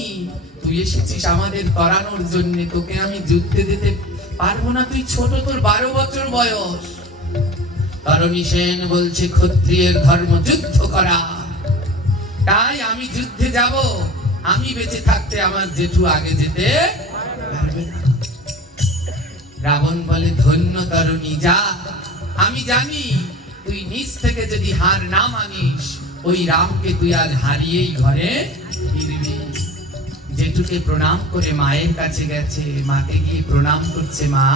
তুই এসেছিস আমাদের তরানোর জন্য, তোকে আমি যুদ্ধে দিতে পারবো না, তুই ছোট, তোর 12 বছর বয়স। তরণী সেন বলছে, ক্ষত্রিয়ের ধর্ম যুদ্ধ করা, তাই আমি যুদ্ধে যাব। আমি বেঁচে থাকতে আমার জেঠু আগে যেতে পারবে না। রাবণ বলে, ধন্য তরণী, যা, আমি জানি তুই নিজ থেকে যদি হার না মানিস, ওই রামকে তুই আজ হারিয়েই ঘরে ফিরবি। জেঠুকে প্রণাম করে মায়ের কাছে গেছে, মাকে গিয়ে প্রণাম করছে, মা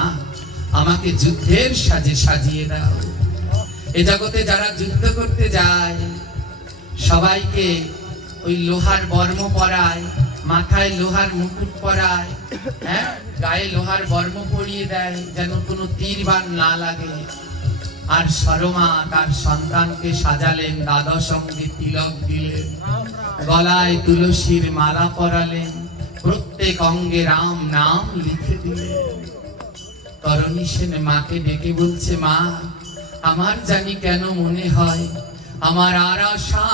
আমাকে যুদ্ধের সাজে সাজিয়ে দাও। এ জগতে যারা যুদ্ধ করতে যায় সবাইকে ওই লোহার বর্ম পরায়, মাথায় লোহার মুকুট পরায়, হ্যাঁ গায়ে লোহার বর্ম পরিয়ে দেয় যেন কোনো তীর বাণ না লাগে। আর সরমা তার সন্তানকে সাজালেন, দ্বাদশ অঙ্গে তিলক দিলেন, গলায় তুলসীর মালা পরালেন, প্রত্যেক অঙ্গে রাম নাম লিখে দিলেন। তরণী সেন মাকে ডেকে বলছে, মা আমার জানি কেন মনে হয় আমার আর আশা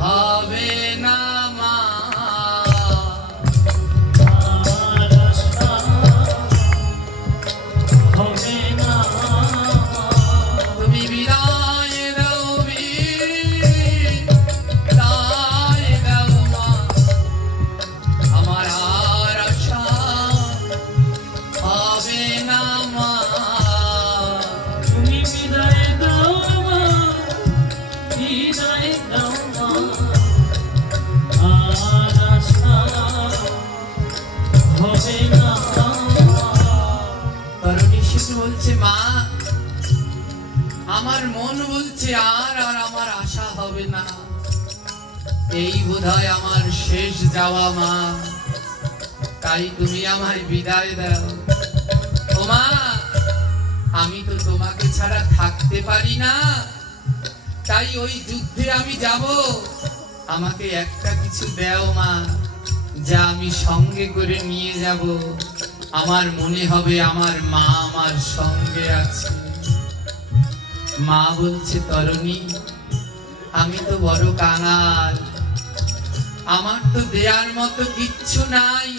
হবে না মা। তুমি বিদায় দাও, বিদায় দাও মা, আমার আর আশা হবে না মা। তুমি বিদায় দাও মা, বিদায় দাও মা, আর আশা হবে না। তরণী সেন বলছে, মা আমার মন বলছে আর আমার আশা হবে না, এই বোধহয় আমার শেষ যাওয়া মা, তাই তুমি আমায় বিদায় দাও। ও মা, আমি তো তোমাকে ছাড়া থাকতে পারি না, তাই ওই যুদ্ধে আমি যাব, আমাকে একটা কিছু দাও মা, যা আমি সঙ্গে করে নিয়ে যাব, আমার মনে হবে আমার মা আমার সঙ্গে আছে। মা বলছে, তরণী আমি তো বড় কাঙাল, আমার তো দেয়ার মতো কিচ্ছু নাই,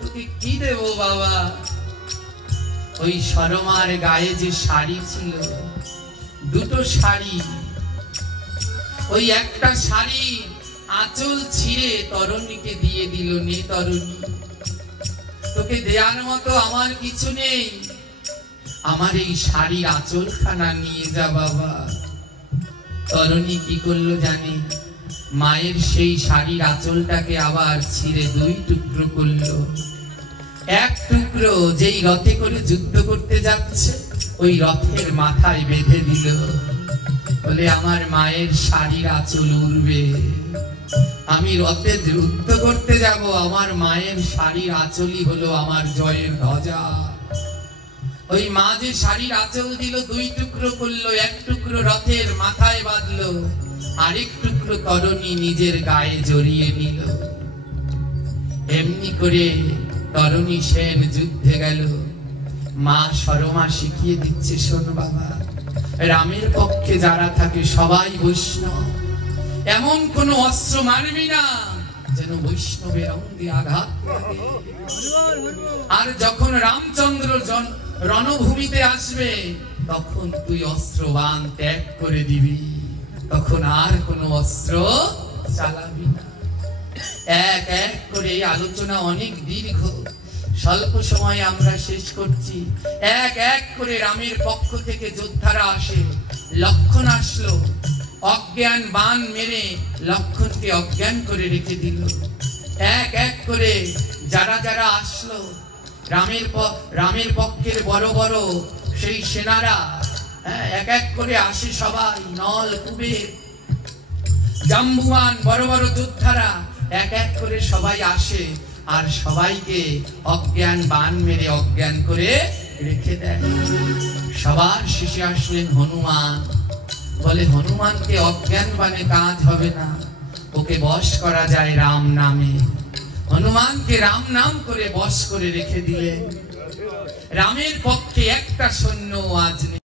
তোকে কি দেব বাবা। ওই সরমার গায়ে যে শাড়ি ছিল, 2টো শাড়ি, ওই একটা শাড়ি আঁচল ছিঁড়ে তরণীকে দিয়ে দিল, নে তরণী তোকে দেয়ার মতো আমার কিছু নেই, আমার এই শাড়ির আঁচলখানা নিয়ে যা বাবা। তরণী কি করলো জানি, মায়ের সেই শাড়ির আঁচলটাকে আবার ছিঁড়ে 2 টুকরো করলো। এক টুকরো যেই রথে করে যুদ্ধ করতে যাচ্ছে ওই রথের মাথায় বেঁধে দিল, বলে আমার মায়ের শাড়ির আঁচল উড়বে, আমি রথে যুদ্ধ করতে যাব, আমার মায়ের শাড়ির আঁচলই হলো আমার জয়ের ধ্বজা। ওই মা যে শাড়ির আঁচল দিল, 2 টুকরো করলো, 1 টুকরো রথের মাথায় বাঁধলো, আরেক টুকরো তরণী নিজের গায়ে জড়িয়ে নিল। এমনি করে তরণী সেন যুদ্ধে গেল। মা সরমা শিখিয়ে দিচ্ছে, শোন বাবা, রামের পক্ষে যারা থাকে সবাই বৈষ্ণব, এমন কোন অস্ত্র মারবি না যেন বৈষ্ণবের অঙ্গে আঘাত লাগে। আর যখন রামচন্দ্র রণভূমিতে আসবে, তখন তুই অস্ত্রবান ত্যাগ করে দিবি, তখন আর কোন অস্ত্র চালাবি না। এক এক করে আলোচনা অনেক দীর্ঘ, স্বল্প সময়ে আমরা শেষ করছি। এক এক করে রামের পক্ষ থেকে যোদ্ধারা আসে। লক্ষণ আসলো, অজ্ঞান বাণ মেরে লক্ষণকে অজ্ঞান করে রেখে দিল। এক এক করে যারা যারা আসলো, রামের পক্ষের বড় বড় সেই সেনারা এক এক করে আসে। সবাই নল, কুবের, জাম্বুয়ান, বড় বড় যোদ্ধারা এক এক করে সবাই আসে, আর সবাইকে অজ্ঞান বাণ মেরে অজ্ঞান করে রেখে দেয়। সবার শেষে আসলেন হনুমান। বলে, হনুমানকে অজ্ঞান বাণে কাজ হবে না, ওকে বশ করা যায় রাম নামে। হনুমানকে রাম নাম করে বশ করে রেখে দিলেন। রামের পক্ষে একটা সৈন্য আজ নেই।